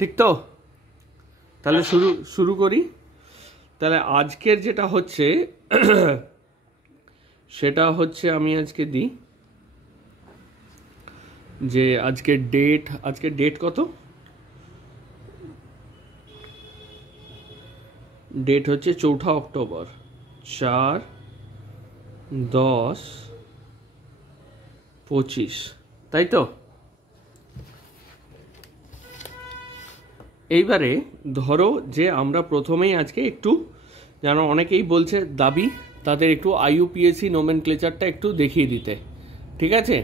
ঠিক তো? তাহলে শুরু করি। তাহলে আজকের যেটা হচ্ছে সেটা হচ্ছে আমি আজকে দিই যে আজকের ডেট কত? ডেট হচ্ছে 4 অক্টোবর, 4/10/25, তাই তো? এইবারে ধরো যে আমরা প্রথমেই আজকে একটু, জানো অনেকেই বলছে দাবি তাদের একটু আইইউপিএসসি নোমেনক্লেচারটা একটু দেখিয়ে দিতে, ঠিক আছে?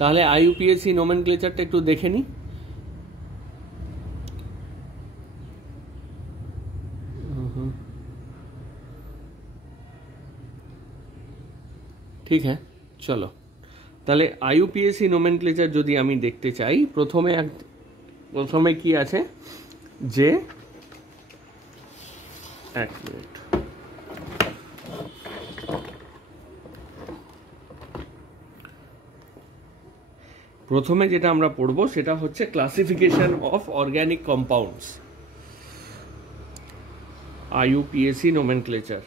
তাহলে আইইউপিএসসি নোমেনক্লেচারটা একটু দেখে নিই। ঠিক হ্যাঁ, চলো তাহলে আইইউপিএসসি নোমেনক্লেচার যদি আমি দেখতে চাই, প্রথমে কি আছে যে, এক মিনিট, প্রথমে যেটা আমরা পড়বো সেটা হচ্ছে classification of organic compounds, আইইউপিএসসি nomenclature.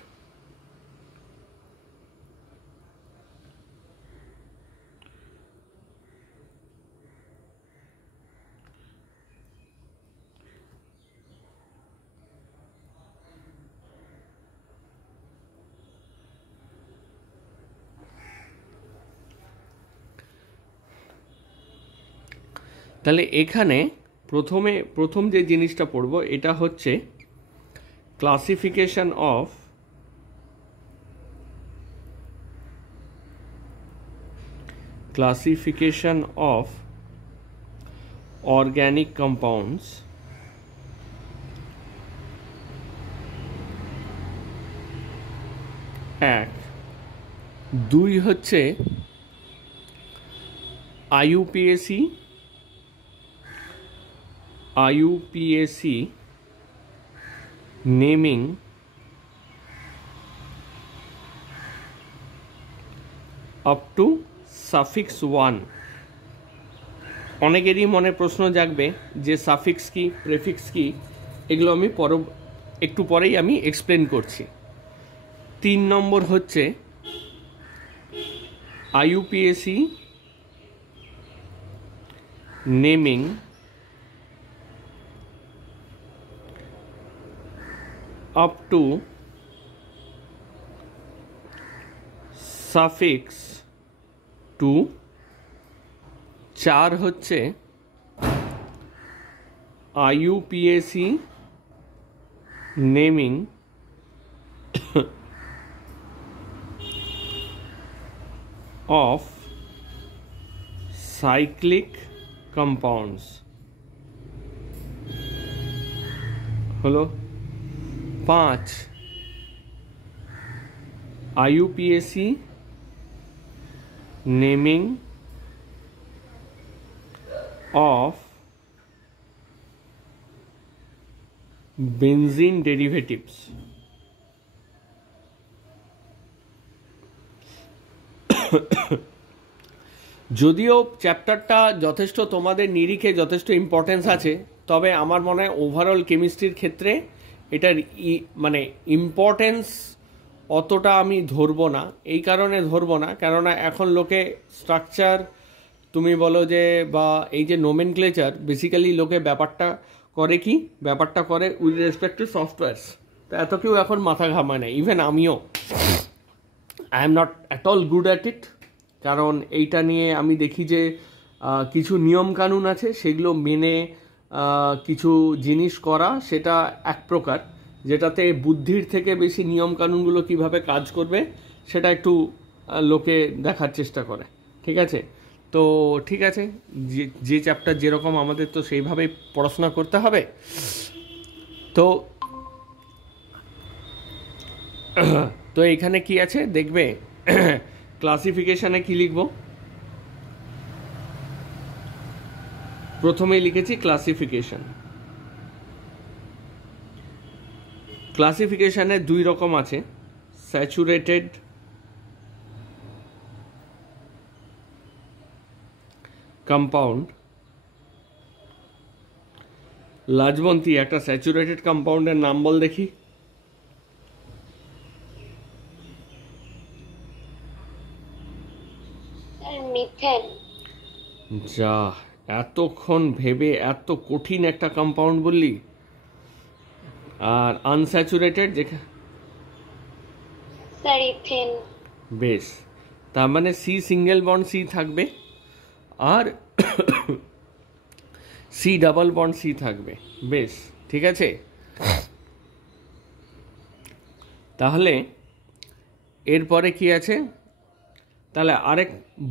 তাহলে এখানে প্রথম যে জিনিসটা পড়বো এটা হচ্ছে ক্লাসিফিকেশন অফ অর্গানিক কম্পাউন্ডস। এক, দুই হচ্ছে আইইউপিএসসি নেমিং আপ টু সাফিক্স 1। অনেকেরই মনে প্রশ্ন জাগবে যে সাফিক্স কি, প্রেফিক্স কি, এগুলো আমি একটু পরেই আমি এক্সপ্লেন করছি। 3 নম্বর হচ্ছে আইইউপিএসসি নেমিং আপ টু সাফিক্স 2। 4 হচ্ছে আইইউপিএসসি নেমিং অফ সাইক্লিক কম্পাউন্ডস। হলো 5 আইইউপিএসসি নেমিং of benzene derivatives। যদিও চ্যাপ্টারটা যথেষ্ট তোমাদের নিরিখে যথেষ্ট ইম্পর্টেন্স আছে, তবে আমার মনে হয় ওভারঅল কেমিস্ট্রির ক্ষেত্রে এটার মানে ইম্পর্টেন্স অতটা আমি ধরবো না। এই কারণে ধরবো না, কেননা এখন লোকে স্ট্রাকচার তুমি বলো যে, বা এই যে নোমেনক্লেচার, বেসিক্যালি লোকে ব্যাপারটা করে উইথ রেসপেক্ট টু সফটওয়্যারস। তো এত কেউ এখন মাথা ঘামায় না, ইভেন আমিও I am not at all good at it. কারণ এইটা নিয়ে আমি দেখি যে কিছু নিয়মকানুন আছে, সেগুলো মেনে কিছু জিনিস করা, সেটা এক প্রকার, যেটাতে বুদ্ধির থেকে বেশি নিয়মকানুনগুলো কিভাবে কাজ করবে সেটা একটু লোকে দেখার চেষ্টা করে। ঠিক আছে, তো ঠিক আছে, যে চ্যাপ্টার যেরকম আমাদের তো সেইভাবেই পড়াশোনা করতে হবে। তো এখানে কি আছে দেখবে, ক্লাসিফিকেশানে কি লিখব? প্রথমেই লিখেছি ক্লাসিফিকেশানে 2 রকম আছে, স্যাচুরেটেড কম্পাউন্ড, লাজবন্তী, একটা স্যাচুরেটেড কম্পাউন্ডের নাম বল দেখি। মিথেন। যা, এতক্ষণ ভেবে এত কঠিন একটা কম্পাউন্ড বললি। আর আনস্যাচুরেটেড যেখানে, স্যার ইথেন। বেশ, তার মানে সি সিঙ্গেল বন্ড সি থাকবে আর সি ডাবল বন্ড সি থাকবে। বেশ, ঠিক আছে। তাহলে এরপরে কি আছে, তাহলে আরেক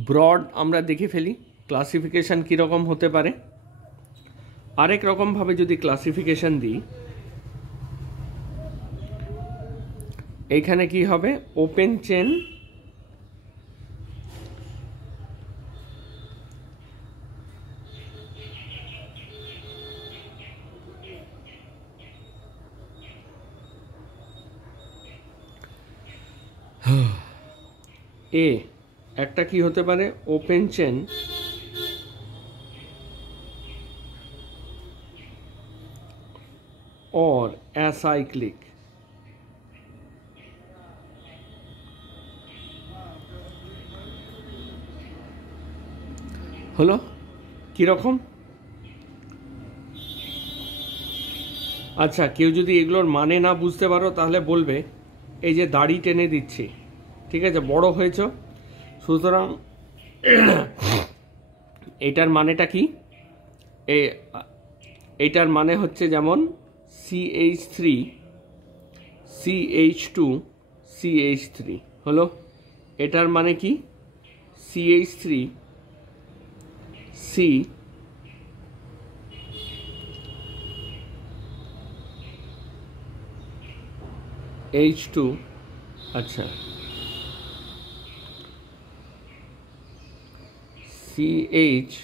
ব্রড আমরা দেখে ফেলি ক্লাসিফিকেশান কীরকম হতে পারে। আরেক রকমভাবে যদি ক্লাসিফিকেশান দিই, এইখানে কি হবে, ওপেন চেন এ, একটা কি হতে পারে, ওপেন চেন or acyclic। হলো কীরকম? আচ্ছা, কেউ যদি এগুলোর মানে না বুঝতে পারো তাহলে বলবে, এই যে দাড়ি টেনে দিচ্ছি, ঠিক আছে, বড় হয়েছ, সুতরাং এটার মানেটা কি, এইটার মানে হচ্ছে যেমন CH3 CH2 CH3 হলো, এটার মানে কি CH3 C H2, আচ্ছা CH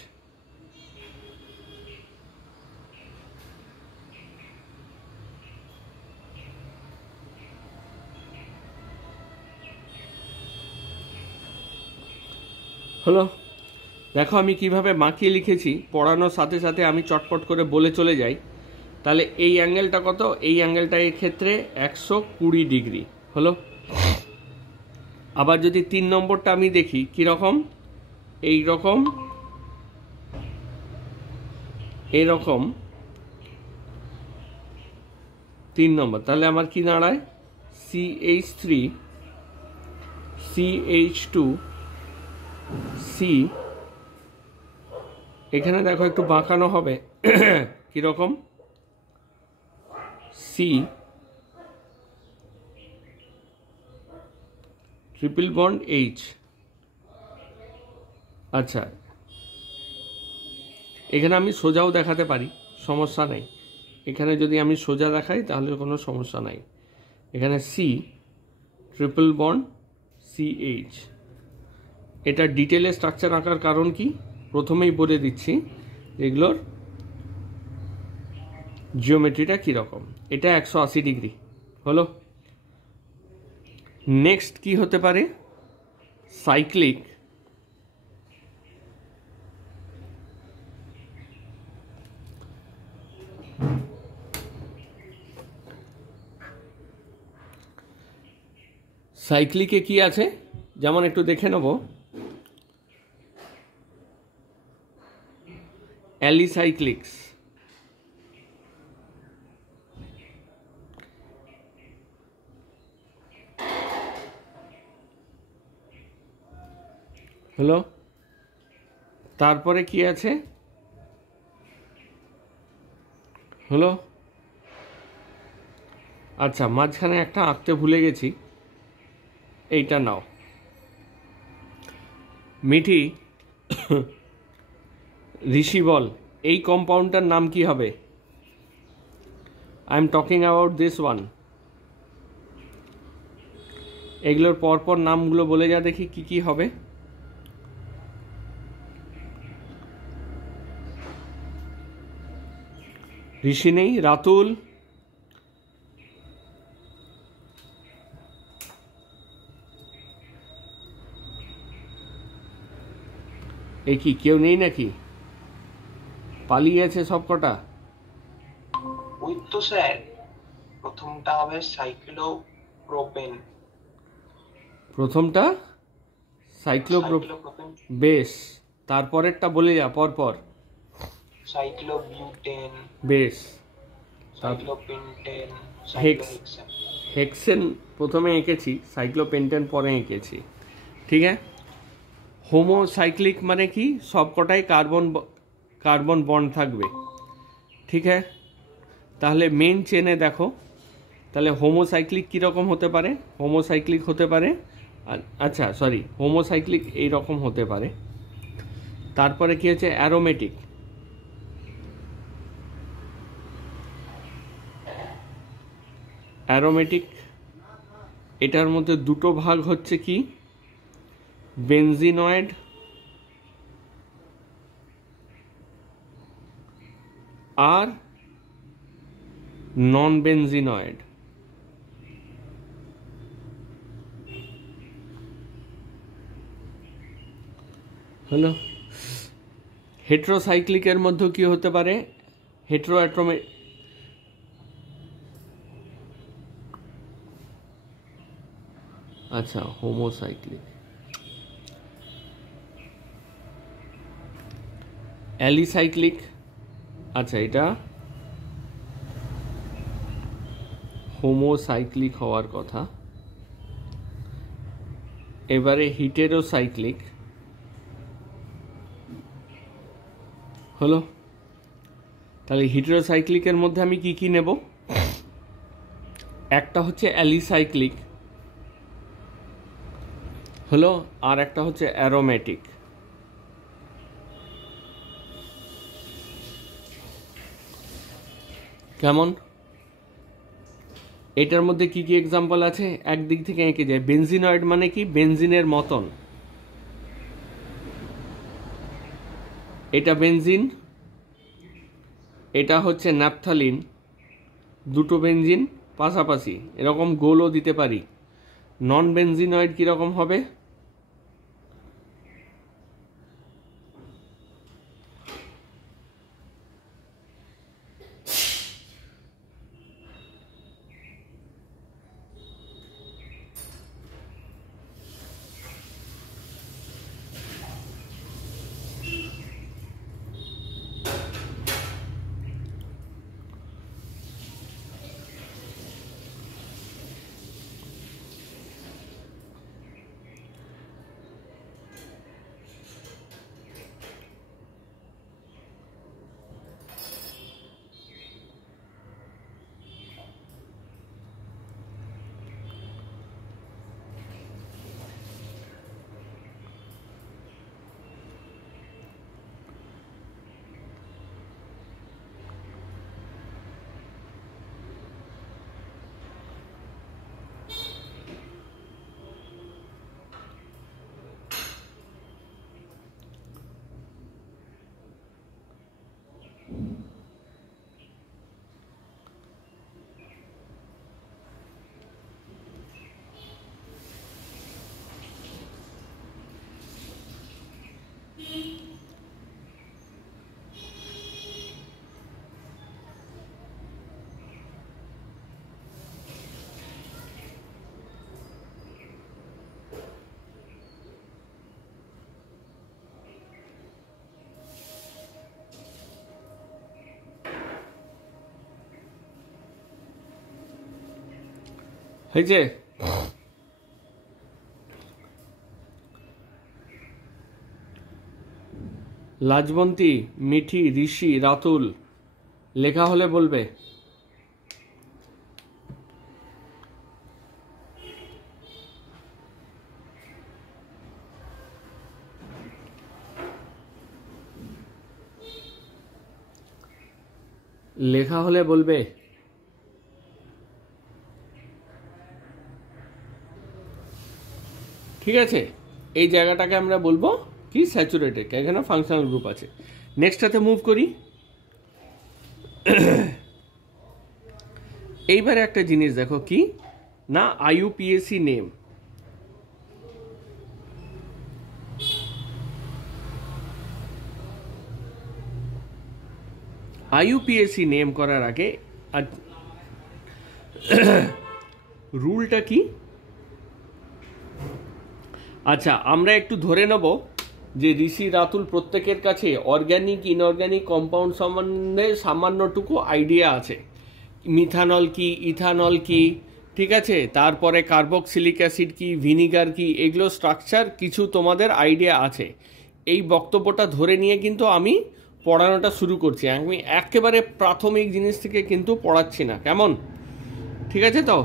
হলো। দেখো আমি কিভাবে বাঁকিয়ে লিখেছি, পড়ানোর সাথে সাথে আমি চটপট করে বলে চলে যাই। তাহলে এই অ্যাঙ্গেলটা কত, এই অ্যাঙ্গেলটা এর ক্ষেত্রে 120 ডিগ্রি হলো। আবার যদি 3 নম্বরটা আমি দেখি কীরকম, এইরকম এরকম 3 নম্বর, তাহলে আমার কি দাঁড়ায়, CH3 CH2 C, এখানে দেখো একটু বাঁকানো হবে কীরকম, C ট্রিপল বন্ড H। আচ্ছা, এখানে আমি সোজাও দেখাতে পারি, সমস্যা নেই। এখানে যদি আমি সোজা দেখাই তাহলে কোনো সমস্যা নাই। এখানে C ট্রিপল বন্ড CH। এটা ডিটেলে স্ট্রাকচার আঁকার কারণ কি, প্রথমেই বলে দিচ্ছি এগুলোর জিওমেট্রিটা কীরকম। এটা 180 ডিগ্রি হলো। নেক্সট কি হতে পারে, সাইক্লিক সাইক্লিকে কি আছে, যেমন একটু দেখে নেব, অ্যালিসাইক্লিক্স হলো। তারপরে কি আছে হলো, আচ্ছা মাঝখানে একটা আঁকতে ভুলে গেছি, এইটা নাও মিঠি ঋষি বল, এই কম্পাউন্ডটার নাম কি হবে? I am talking about this one. এগুলোর পরপর নামগুলো বলে যা দেখি কি কি হবে। ঋষি নেই, রাতুল, এ কি কেউ নেই নাকি, পালিয়ে গেছে সব কটা? ওই তো স্যার, প্রথমটা হবে সাইক্লোপ্রোপেন। প্রথমটা সাইক্লোপ্রোপেন, বেশ, তারপরেরটা বলে যা পরপর। সাইক্লোবিউটেন, বেশ, সাইক্লোপেন্টেন, হেক্স সাইক্লোহেক্সেন। হেক্সেন প্রথমে এঁকেছি, সাইক্লোপেন্টেন পরে এঁকেছি। ঠিক আছে। হোমোসাইক্লিক মানে কি? সবকটাই কার্বন বন্ড থাকবে। ঠিক আছে। তাহলে মেন চেনে দেখো, তাহলে হোমোসাইক্লিক কীরকম হতে পারে? হোমোসাইক্লিক হতে পারে, আচ্ছা সরি, হোমোসাইক্লিক এইরকম হতে পারে। তারপরে কি হচ্ছে? অ্যারোমেটিক। অ্যারোমেটিক এটার মধ্যে দুটো ভাগ হচ্ছে কি? বেনজিনয়েড আর নন বেনজিনয়েড। হলো। হেটেরোসাইক্লিকের মধ্যে কি হতে পারে? হেটেরোঅ্যাটমে, আচ্ছা হোমোসাইক্লিক। অ্যালিসাইক্লিক, আচ্ছা এটা হোমোসাইক্লিক হওয়ার কথা। এবারে হিটেরোসাইক্লিক হলো। তাহলে হিটেরোসাইক্লিকের মধ্যে আমি কি কি নেব? একটা হচ্ছে অ্যালিসাইক্লিক হলো, আর একটা হচ্ছে অ্যারোমেটিক। কেমন? এটার মধ্যে কি কি এক্সাম্পল আছে? একদিক থেকে এঁকে যায়। বেনজিনয়েড মানে কি? বেনজিনের মতন। এটা বেনজিন, এটা হচ্ছে ন্যাপথালিন, দুটো বেনজিন পাশাপাশি, এরকম গোলও দিতে পারি। নন বেনজিনয়েড কীরকম হবে? হয়েছে? লাজবন্তী, মিঠি, ঋষি, রাতুল লেখা হলে বলবে। লেখা হলে বলবে। ঠিক আছে, এই জায়গাটাকে আমরা বলবো কি? স্যাচুরেটেড। এখানে ফাংশনাল গ্রুপ আছে। নেক্সটটাতে মুভ করি। এইবারে একটা জিনিস দেখো কি না, আইইউপিএসি নেম। আইইউপিএসি নেম করার আগে আর রুলটা কি? আচ্ছা, আমরা একটু ধরে নেব যে ঋষি রাতুল প্রত্যেকের কাছে অর্গ্যানিক ইনঅর্গ্যানিক কম্পাউন্ড সম্বন্ধে সামান্যটুকু আইডিয়া আছে। মিথানল কি, ইথানল কি, ঠিক আছে, তারপরে কার্বক্সিলিক অ্যাসিড কি, ভিনিগার কি, এগুলো স্ট্রাকচার কিছু তোমাদের আইডিয়া আছে। এই বক্তব্যটা ধরে নিয়ে কিন্তু আমি পড়ানোটা শুরু করছি। আমি একেবারে প্রাথমিক জিনিস থেকে কিন্তু পড়াচ্ছি না, কেমন? ঠিক আছে তো?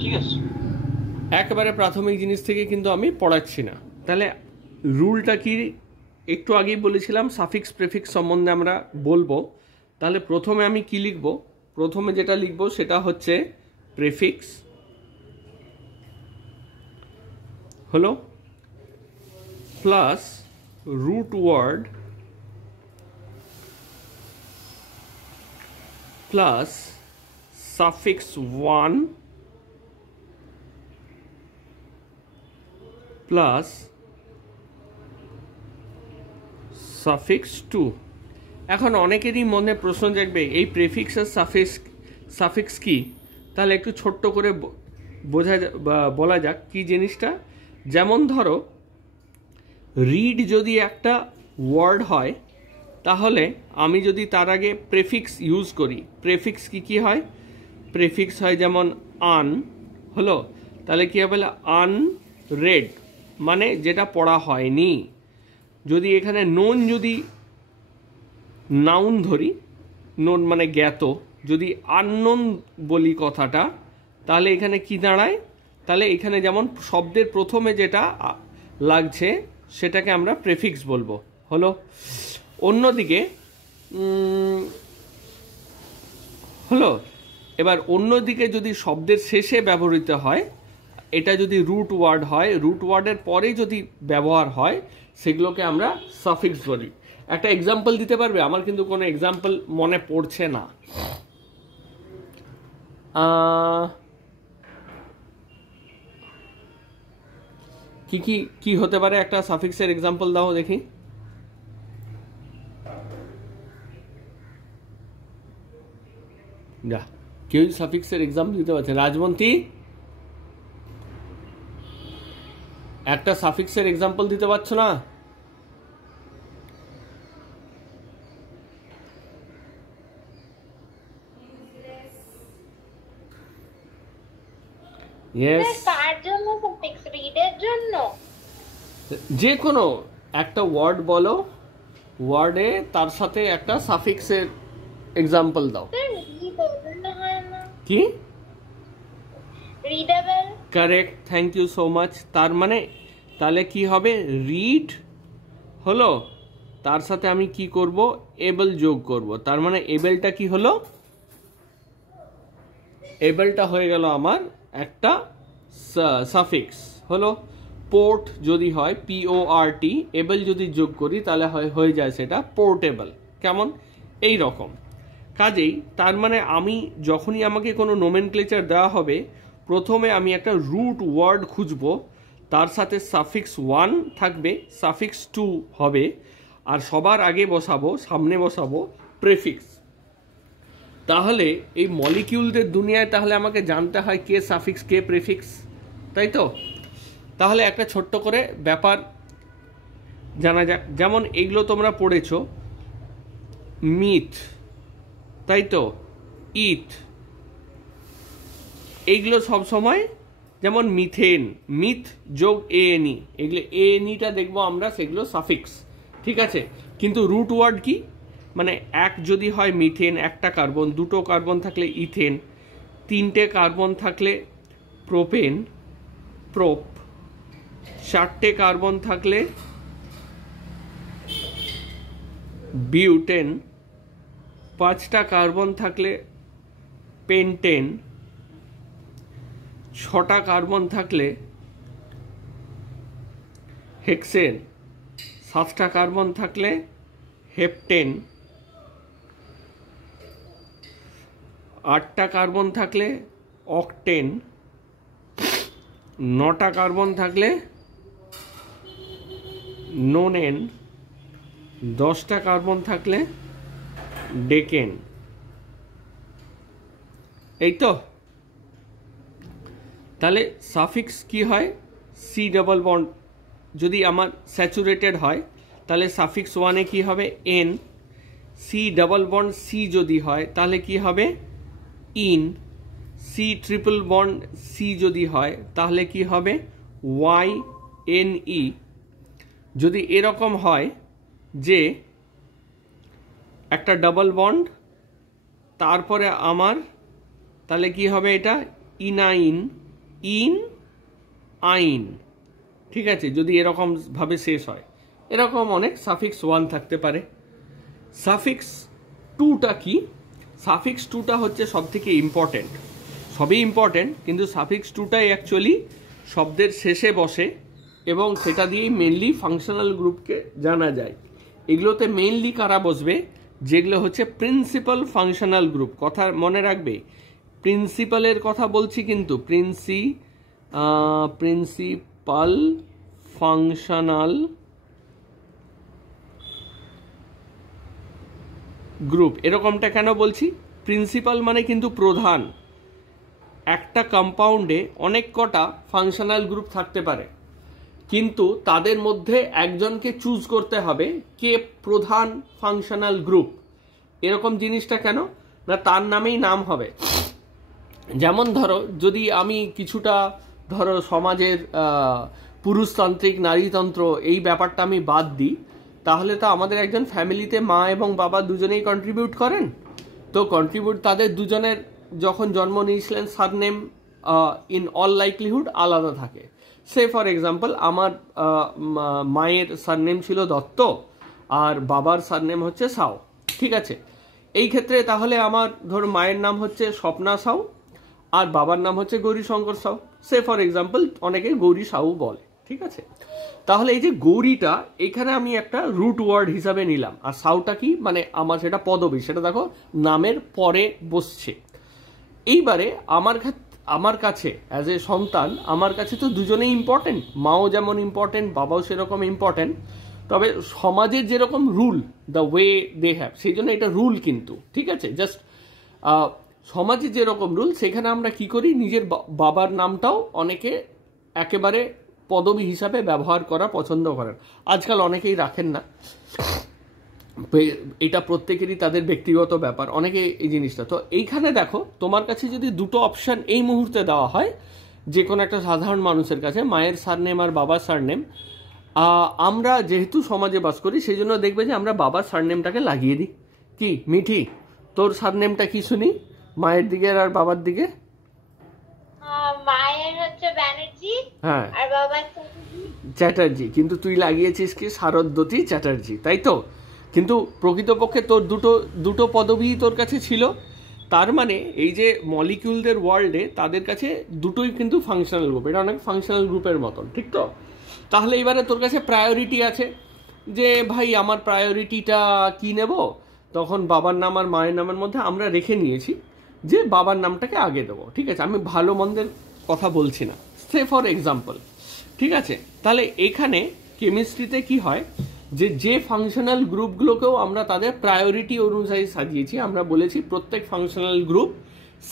ঠিক আছে। একেবারে প্রাথমিক জিনিস থেকে কিন্তু আমি পড়াচ্ছি না। তাহলে রুলটা কি একটু আগেই বলেছিলাম, সাফিক্স প্রেফিক্স সম্বন্ধে আমরা বলবো। তাহলে প্রথমে আমি কি লিখব? প্রথমে যেটা লিখব সেটা হচ্ছে প্রেফিক্স হলো plus root word plus suffix 1 plus suffix 2। এখন অনেকেরই মনে প্রশ্ন জাগবে, এই প্রেফিক্স আর সাফিক্স কি? তাহলে একটু ছোট্ট করে বলা যাক কি জিনিসটা। যেমন ধরো, রিড যদি একটা ওয়ার্ড হয়, তাহলে আমি যদি তার আগে প্রেফিক্স ইউজ করি, প্রেফিক্স কি কি হয়? প্রেফিক্স হয় যেমন আন, হলো, তাহলে কি হবে? আনরেড মানে যেটা পড়া হয়নি। যদি এখানে নোন যদি নাউন ধরি, নোন মানে জ্ঞাত, যদি আননোন বলি কথাটা, তাহলে এখানে কি দাঁড়ায়? তাহলে এখানে যেমন শব্দের প্রথমে যেটা লাগছে সেটাকে আমরা প্রেফিক্স বলবো, হলো। অন্যদিকে হলো, এবার অন্যদিকে যদি শব্দের শেষে ব্যবহৃত হয়, এটা যদি রুট ওয়ার্ড হয়, রুট ওয়ার্ডের পরে যদি ব্যবহার হয়, সেগুলোকে আমরা সাফিক্স বলি। একটা এক্সাম্পল দিতে পারবে? আমার কিন্তু কোনো এক্সাম্পল মনে পড়ছে না। কি কি কি হতে পারে? একটা সাফিক্সের এক্সাম্পল দাও দেখি। যা, কেউ সাফিক্সের এক্সাম্পল দিতে পারছে? রাজমন্ত্রী, একটা সাফিক্সের এক্সাম্পল দিতে পারছো না? যে কোনো একটা ওয়ার্ড বলো, ওয়ার্ডে তার সাথে একটা সাফিক্সের এক্সাম্পল দাও। কি? Readable. Correct, thank you so much. তার মানে তাহলে কি হবে? রিড হলো, তার সাথে আমি কি করব? এবল যোগ করব। তার মানে এবলটা কি হলো? এবলটা হয়ে গেল আমার একটা সাফিক্স, হলো। পোর্ট যদি হয় PORT, এবল যদি যোগ করি তাহলে হয়ে যায় সেটা পোর্টেবল। কেমন? এই রকম। কাজেই তার মানে আমি যখনই আমাকে কোনো নোমেনক্লেচার দেওয়া হবে, প্রথমে আমি একটা রুট ওয়ার্ড খুঁজব, তার সাথে সাফিক্স 1 থাকবে, সাফিক্স 2 হবে, আর সবার আগে বসাবো, সামনে বসাবো প্রেফিক্স। তাহলে এই মলিকিউলদের দুনিয়ায় তাহলে আমাকে জানতে হয় কে সাফিক্স কে প্রেফিক্স, তাই তো? তাহলে একটা ছোট্ট করে ব্যাপার জানা যাক। যেমন এগুলো তোমরা পড়েছ, মিথ, তাই তো, ইথ, এইগুলো সব সময়, যেমন মিথেন, মিথ যোগ ANE, এগুলো ANEটা দেখবো আমরা, সেগুলো সাফিক্স, ঠিক আছে। কিন্তু রুট ওয়ার্ড কি? মানে এক যদি হয় মিথেন, একটা কার্বন, দুটো কার্বন থাকলে ইথেন, তিনটে কার্বন থাকলে প্রোপেন, প্রোপ, চারটে কার্বন থাকলে বিউটেন, পাঁচটা কার্বন থাকলে পেন্টেন, ছটা কার্বন থাকলে হেক্সেন, সাতটা কার্বন থাকলে হেপটেন, আটটা কার্বন থাকলে অকটেন, নটা কার্বন থাকলে নোনেন, 10টা কার্বন থাকলে ডেকেন। এই তো। তাহলে সাফিক্স কি হয়, সি ডাবল বন্ড যদি আমার স্যাচুরেটেড হয় তাহলে সাফিক্স ওয়ানে কি হবে ane, C double bond C যদি হয় তাহলে কি হবে ene, C triple bond C যদি হয় তাহলে কি হবে ওয়াই এন ই। যদি এরকম হয় যে একটা ডাবল বন্ড তারপরে আমার, তাহলে কি হবে এটা ইনাইন, ইন আইন, ঠিক আছে, যদি এরকম ভাবে শেষ হয়। এরকম অনেক সাফিক্স ওয়ান থাকতে পারে। সাফিক্স টুটা কি, সাফিক্স টুটা হচ্ছে সব থেকে ইম্পর্টেন্ট, সবই ইম্পর্টেন্ট কিন্তু সাফিক্স টুটাই অ্যাকচুয়ালি শব্দের শেষে বসে এবং সেটা দিয়েই মেনলি ফাংশনাল গ্রুপকে জানা যায়। এগুলোতে মেনলি কারা বসবে, যেগুলো হচ্ছে প্রিন্সিপাল ফাংশনাল গ্রুপ। কথা মনে রাখবে, প্রিন্সিপালের কথা বলছি কিন্তু প্রিন্সিপাল ফাংশনাল গ্রুপ। এরকমটা কেন বলছি, প্রিন্সিপাল মানে কিন্তু প্রধান। একটা কম্পাউন্ডে অনেক কটা ফাংশনাল গ্রুপ থাকতে পারে, কিন্তু তাদের মধ্যে একজনকে চুজ করতে হবে কে প্রধান ফাংশনাল গ্রুপ। এরকম জিনিসটা কেন না, তার নামেই নাম হবে। যেমন ধরো যদি আমি কিছুটা ধরো সমাজের পুরুষতান্ত্রিক নারীতন্ত্র এই ব্যাপারটা আমি বাদ দিই, তাহলে তো আমাদের একজন ফ্যামিলিতে মা এবং বাবা দুজনেই কন্ট্রিবিউট করেন। তো কন্ট্রিবিউট তাদের দুজনের যখন জন্ম নিয়েছিলেন সারনেম ইন অল লাইকলিহুড আলাদা থাকে। সে ফর এক্সাম্পল আমার মায়ের সারনেম ছিল দত্ত আর বাবার সারনেম হচ্ছে সাউ, ঠিক আছে। এই ক্ষেত্রে তাহলে আমার ধরো মায়ের নাম হচ্ছে স্বপ্না সাউ আর বাবার নাম হচ্ছে গৌরীশঙ্কর সাউ। সে ফর এক্সাম্পল অনেকে গৌরী সাউ বলে, ঠিক আছে। তাহলে এই যে গৌরীটা এখানে আমি একটা রুট ওয়ার্ড হিসাবে নিলাম, আর সাউটা কি মানে আমার সেটা পদবী, সেটা দেখো নামের পরে বসছে। এইবারে আমার কাছে অ্যাজ এ সন্তান আমার কাছে তো দুজনেই ইম্পর্টেন্ট, মাও যেমন ইম্পর্টেন্ট বাবাও সেরকম ইম্পর্টেন্ট। তবে সমাজের যেরকম rule the way they have, সেই জন্য এটা রুল কিন্তু, ঠিক আছে। জাস্ট সমাজে যেরকম রুল সেখানে আমরা কি করি, নিজের বাবার নামটাও অনেকে একেবারে পদবী হিসাবে ব্যবহার করা পছন্দ করেন। আজকাল অনেকেই রাখেন না, এটা প্রত্যেকেরই তাদের ব্যক্তিগত ব্যাপার, অনেকে এই জিনিসটা। তো এইখানে দেখো তোমার কাছে যদি দুটো অপশান এই মুহূর্তে দেওয়া হয় যে কোনো একটা সাধারণ মানুষের কাছে, মায়ের সারনেম আর বাবার সারনেম, আমরা যেহেতু সমাজে বাস করি সেই জন্য দেখবে যে আমরা বাবার সারনেমটাকে লাগিয়ে দিই। কি মিঠি, তোর সারনেমটা কি শুনি মায়ের দিকে আর বাবার দিকে? মায়ের হচ্ছে ব্যানার্জি, হ্যাঁ, আর বাবার চ্যাটার্জি। কিন্তু তুই লাগিয়েছিস কি শারদ্বতী চ্যাটার্জি, তাই তো। কিন্তু প্রকৃতপক্ষে তোর দুটো পদবী তোর কাছে ছিল। তার মানে এই যে মলিকিউলদের ওয়ার্ল্ডে তাদের কাছে দুটোই কিন্তু ফাংশনাল গ্রুপ, এটা অনেক ফাংশনাল গ্রুপের মতন, ঠিক তো। তাহলে এবারে তোর কাছে প্রায়োরিটি আছে যে ভাই আমার প্রায়োরিটিটা কি নেব, তখন বাবার নাম আর মায়ের নামের মধ্যে আমরা রেখে নিয়েছি যে বাবার নামটাকে আগে দেবো, ঠিক আছে। আমি ভালো মন্দের কথা বলছি না, সে ফর এক্সাম্পল, ঠিক আছে। তাহলে এখানে কেমিস্ট্রিতে কি হয় যে ফাংশনাল গ্রুপগুলোকেও আমরা তাদের প্রায়োরিটি অনুযায়ী সাজিয়েছি। আমরা বলেছি প্রত্যেক ফাংশনাল গ্রুপ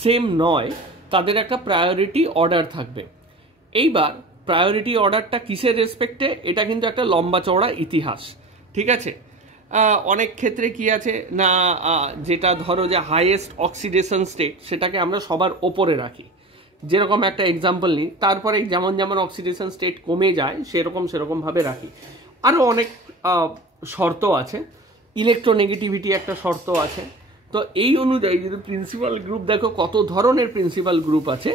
সেম নয়, তাদের একটা প্রায়োরিটি অর্ডার থাকবে। এইবার প্রায়োরিটি অর্ডারটা কিসের রেসপেক্টে, এটা কিন্তু একটা লম্বা চওড়া ইতিহাস, ঠিক আছে। অনেক ক্ষেত্রে কি আছে না, যেটা ধরো যে হাইয়েস্ট অক্সিডেশন স্টেট সেটাকে আমরা সবার ওপরে রাখি, যেরকম একটা এক্সাম্পল নিই। তারপরে যেমন যেমন অক্সিডেশন স্টেট কমে যায় সেরকমভাবে রাখি। আরও অনেক শর্ত আছে, ইলেকট্রোনেগেটিভিটি একটা শর্ত আছে। তো এই অনুযায়ী যদি প্রিন্সিপাল গ্রুপ দেখো কত ধরনের প্রিন্সিপাল গ্রুপ আছে,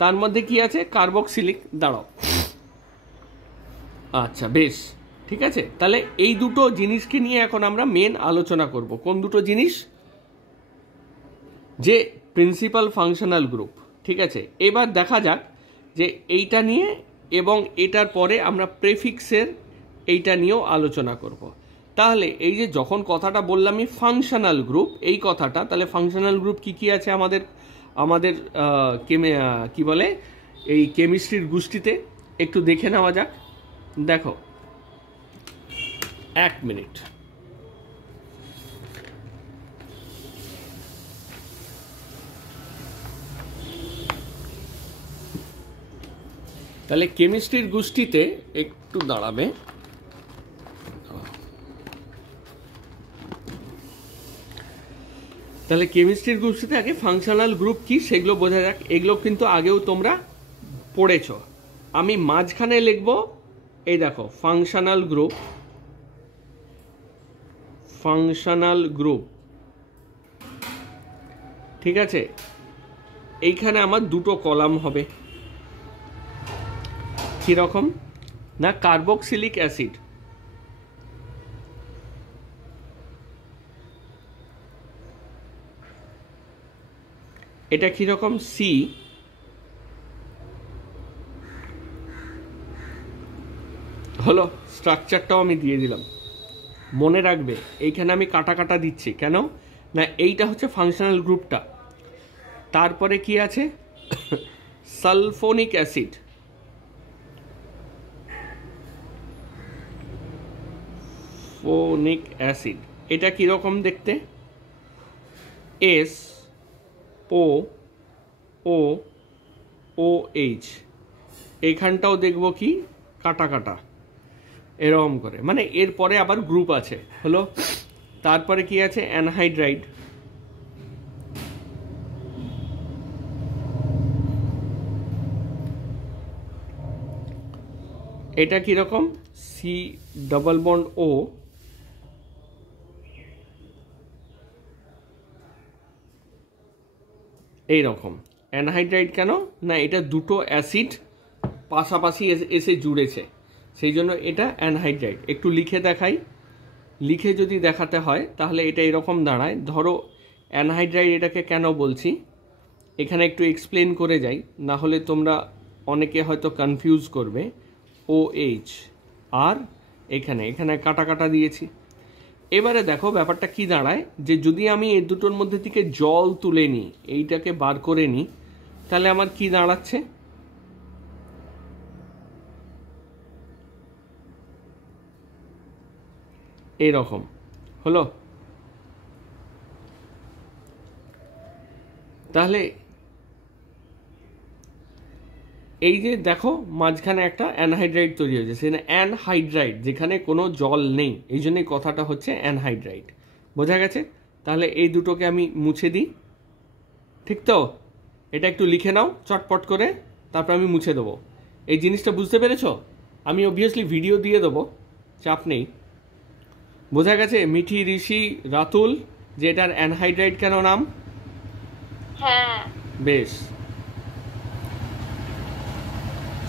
তার মধ্যে কি আছে কার্বক্সিলিক, দাঁড়াও, আচ্ছা বেশ, ঠিক আছে। তাহলে এই দুটো জিনিসকে নিয়ে এখন আমরা মেন আলোচনা করব। কোন দুটো জিনিস, যে প্রিন্সিপাল ফাংশনাল গ্রুপ, ঠিক আছে। এবার দেখা যাক যে এইটা নিয়ে এবং এটার পরে আমরা প্রেফিক্সের এইটা নিয়েও আলোচনা করব। তাহলে এই যে যখন কথাটা বললাম আমি ফাংশনাল গ্রুপ, এই কথাটা, তাহলে ফাংশনাল গ্রুপ কি কি আছে আমাদের কি বলে এই কেমিস্ট্রির গোষ্ঠীতে একটু দেখে নেওয়া যাক। দেখো, এক মিনিট, তাহলে কেমিস্ট্রির গোষ্ঠীতে একটু দাঁড়াবে, তাহলে কেমিস্ট্রির গোষ্ঠীতে আগে ফাংশনাল গ্রুপ কি সেগুলো বোঝা যাক। এগুলো কিন্তু আগেও তোমরা পড়েছ। আমি মাঝখানে লিখব, এই দেখো ফাংশনাল গ্রুপ, ফাংশনাল গ্রুপ, ঠিক আছে। এইখানে আমার দুটো কলাম হবে, কিরকম না, কার্বক্সিলিক অ্যাসিড, এটা কিরকম সি, হলো। স্ট্রাকচারটাও আমি দিয়ে দিলাম, মনে রাখবে এইখানে আমি কাটা কাটা দিচ্ছি কেন না, এইটা হচ্ছে ফাংশনাল গ্রুপটা। তারপরে কি আছে, সালফোনিক অ্যাসিড, ফোনিক অ্যাসিড, এটা কিরকম দেখতে, এস ও ও ও এইচ, এইখানটাও দেখব কি কাটা কাটা এরকম করে, মানে এরপরে আবার গ্রুপ আছে, হলো। তারপরে কি আছে, অ্যানহাইড্রাইড, এটা কিরকম সি ডবল বন্ড ও, এইরকম অ্যানহাইড্রাইড। কেন না, এটা দুটো অ্যাসিড পাশাপাশি এসে জুড়েছে, সেই জন্য এটা অ্যানহাইড্রাইড। একটু লিখে দেখাই, লিখে যদি দেখাতে হয় তাহলে এটা এরকম দাঁড়ায়। ধরো অ্যানহাইড্রাইড, এটাকে কেন বলছি এখানে একটু এক্সপ্লেন করে যাই, না হলে তোমরা অনেকে হয়তো কনফিউজ করবে। ও এইচ আর এখানে এখানে কাটা কাটা দিয়েছি। এবারে দেখো ব্যাপারটা কি দাঁড়ায়, যে যদি আমি এই দুটোর মধ্যে থেকে জল তুলে নিই, এইটাকে বার করে নিই, তাহলে আমার কি দাঁড়াচ্ছে, এইরকম, হলো। তাহলে এই যে দেখো মাঝখানে একটা অ্যানহাইড্রাইড তৈরি হয়েছে, সেখানে অ্যানহাইড্রাইড, যেখানে কোনো জল নেই, এই জন্যই কথাটা হচ্ছে অ্যানহাইড্রাইড। বোঝা গেছে? তাহলে এই দুটোকে আমি মুছে দিই, ঠিক তো? এটা একটু লিখে নাও চটপট করে, তারপর আমি মুছে দেবো। এই জিনিসটা বুঝতে পেরেছো? আমি অবভিয়াসলি ভিডিও দিয়ে দেবো, চাপ নেই। বোঝা গেছে মিঠি, ঋষি, রাতুল, যে এটার অ্যানহাইড্রাইড কেন নাম? হ্যাঁ, বেশ,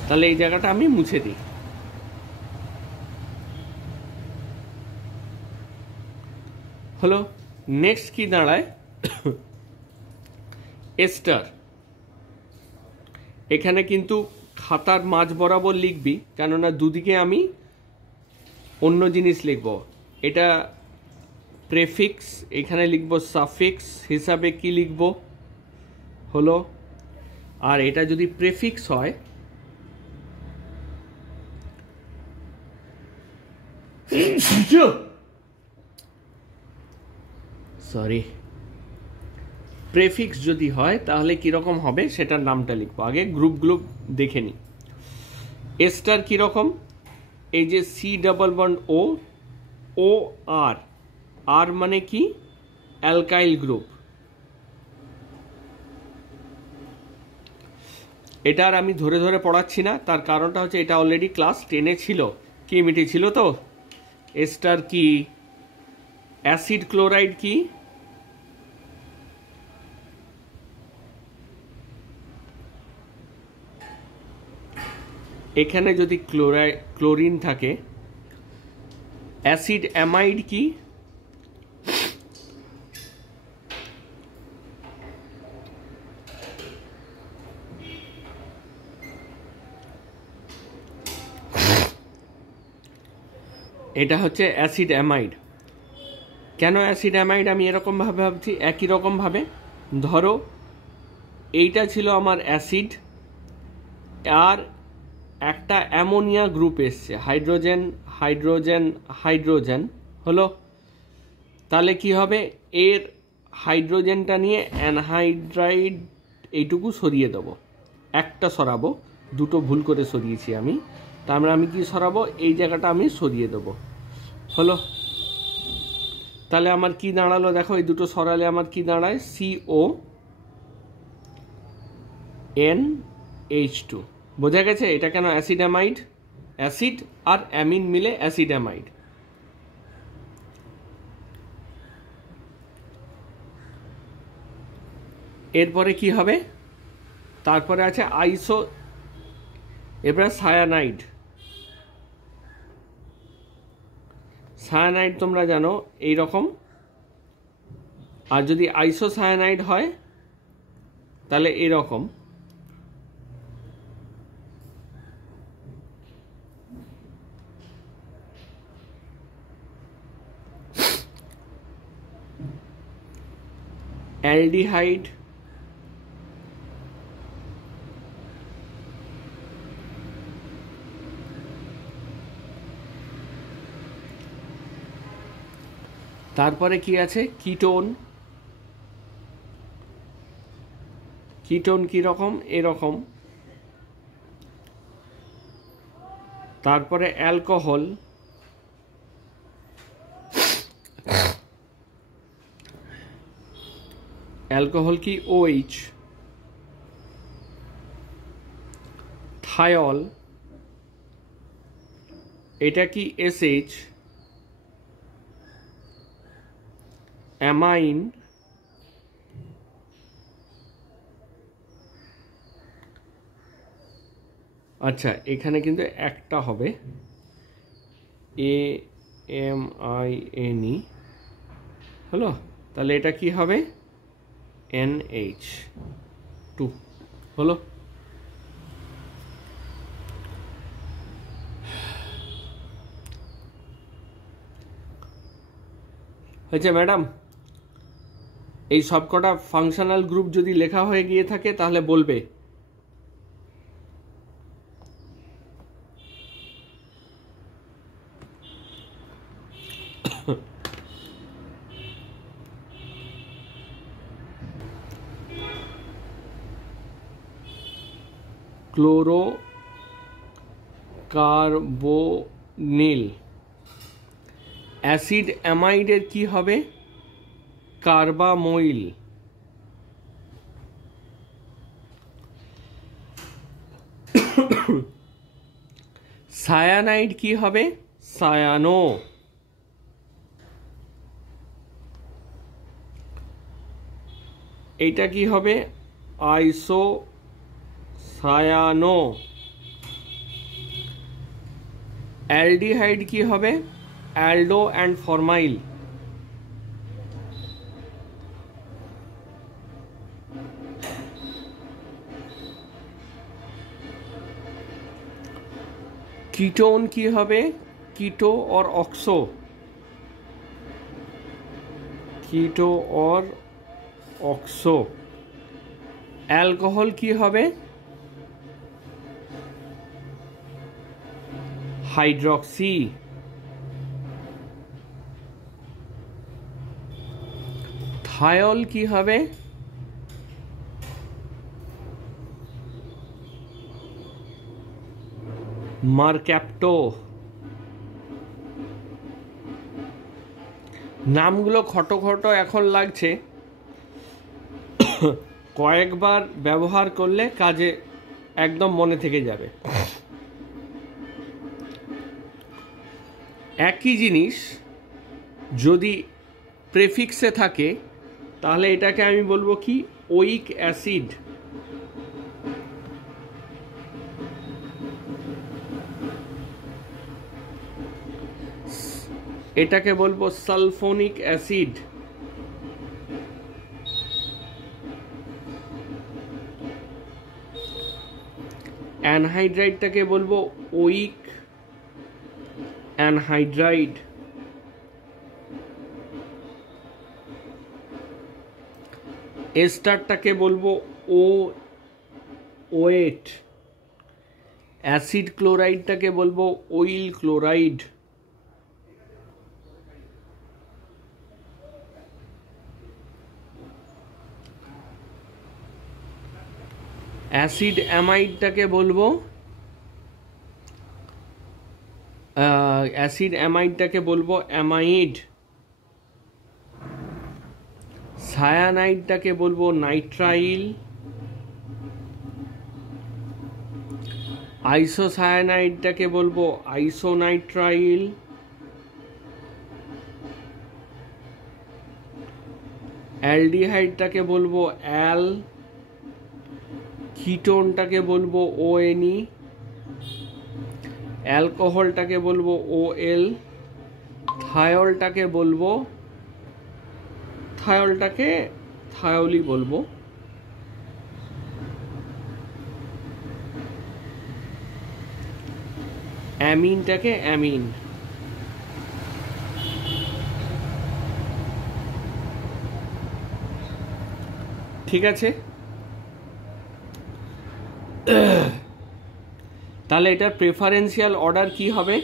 তাহলে এই জায়গাটা আমি মুছে দিই। হলো। নেক্সট কি দাঁড়ায়, এস্টার। এখানে কিন্তু খাতার মাঝ বরাবর লিখবি, কেননা দুদিকে আমি অন্য জিনিস লিখব। এটা প্রেফিক্স, এখানে লিখব সাফিক্স হিসাবে কি লিখব, হলো। আর এটা যদি প্রেফিক্স হয়, সরি, প্রেফিক্স যদি হয় তাহলে কিরকম হবে সেটার নামটা লিখবো। আগে গ্রুপগুলো দেখে নিই। এস্টার কিরকম, এই যে সি ডাবল বন্ড ও, ও আর, আর মানে কি, অ্যালকাইল গ্রুপ। এটা আর আমি ধরে ধরে পড়াচ্ছি না, তার কারণটা হচ্ছে এটা অলরেডি ক্লাস 10-এ ছিল। কি মিটি ছিল তো? এস্টার কি, অ্যাসিড ক্লোরাইড কি, এখানে যদি ক্লোরিন থাকে, অ্যাসিড অ্যামাইড কি, এটা হচ্ছে অ্যাসিড অ্যামাইড। কেন অ্যাসিড অ্যামাইড আমি এরকম ভাবে ভাবছি, একই রকম ভাবে ধরো এইটা ছিল আমার অ্যাসিড, আর একটা অ্যামোনিয়া গ্রুপ এসছে, হাইড্রোজেন হাইড্রোজেন হাইড্রোজেন, হলো। তাহলে কি হবে, এর হাইড্রোজেনটা নিয়ে অ্যানহাইড্রাইড এইটুকু সরিয়ে দেবো, একটা সরাবো, দুটো ভুল করে সরিয়েছি আমি, তার মানে আমি কি সরাবো, এই জায়গাটা আমি সরিয়ে দেবো। হলো, তাহলে আমার কি দাঁড়ালো দেখো, এই দুটো সরালে আমার কি দাঁড়ায়, CONH2। বোঝা গেছে এটা কেন অ্যাসিডামাইড, অ্যাসিড আর অ্যামিন মিলে অ্যাসিডামাইড। এরপরে কি হবে, তারপরে আছে আইসো, এরপরে সায়ানাইড। সায়ানাইড তোমরা জানো এই রকম, আর যদি আইসোসায়ানাইড হয় তাহলে এরকম। অ্যালডিহাইড, তারপরে কি আছে, কিটোন। কিটোন কি রকম, এরকম। তারপরে অ্যালকোহল, অ্যালকোহল কি OH। থায়ল, এটা কি SH। অ্যামাইন, আচ্ছা এখানে কিন্তু একটা হবে, AMINE। হলো, তাহলে এটা কি হবে, NH2। হলো, হয়েছে ম্যাডাম। এই সবকটা ফাংশনাল গ্রুপ যদি লেখা হয়ে গিয়ে থাকে তাহলে বলবে। ক্লোরোকার্বনিল, অ্যাসিড অ্যামাইডের কি হবে, কার্বামোইল। সায়ানাইড কি হবে, সায়ানো। এইটা কি হবে, আইসোসায়ানো। অ্যালডিহাইড কি হবে, অ্যালডো অ্যান্ড ফরমাইল। कीटोन की হবে, कीटो और ऑक्सो। कीटो और ऑक्सो। অ্যালকোহল কি হবে, হাইড্রক্সি। থায়ল কি হবে, মারক্যাপ্টো। নামগুলো খটো খটো এখন লাগছে, কয়েকবার ব্যবহার করলে কাজে একদম মনে থেকে যাবে। একই জিনিস যদি প্রেফিক্সে থাকে তাহলে এটাকে আমি বলবো কি, ওইক অ্যাসিড। এটাকে বলবো সালফোনিক অ্যাসিড। অ্যানহাইড্রাইডটাকে বলবো ওইক অ্যানহাইড্রাইড। এস্টারটাকে বলবো ওয়েট। অ্যাসিড ক্লোরাইডটাকে বলবো ওইল ক্লোরাইড। অ্যাসিড অ্যামাইডটাকে বলবো অ্যামাইড। সায়ানাইডটাকে বলবো নাইট্রাইল। আইসোসায়ানাইডটাকে বলবো আইসোনাইট্রাইল। অ্যালডিহাইডটাকে বলবো অ্যাল। কিটোনটাকে বলবো ONE। অ্যালকোহলটাকে বলবো OL। থায়োলটাকে বলবো থায়োলই বলবো। অ্যামিনটাকে অ্যামিন। ঠিক আছে, তাহলে এটার প্রেফারেন্সিয়াল অর্ডার কি হবে?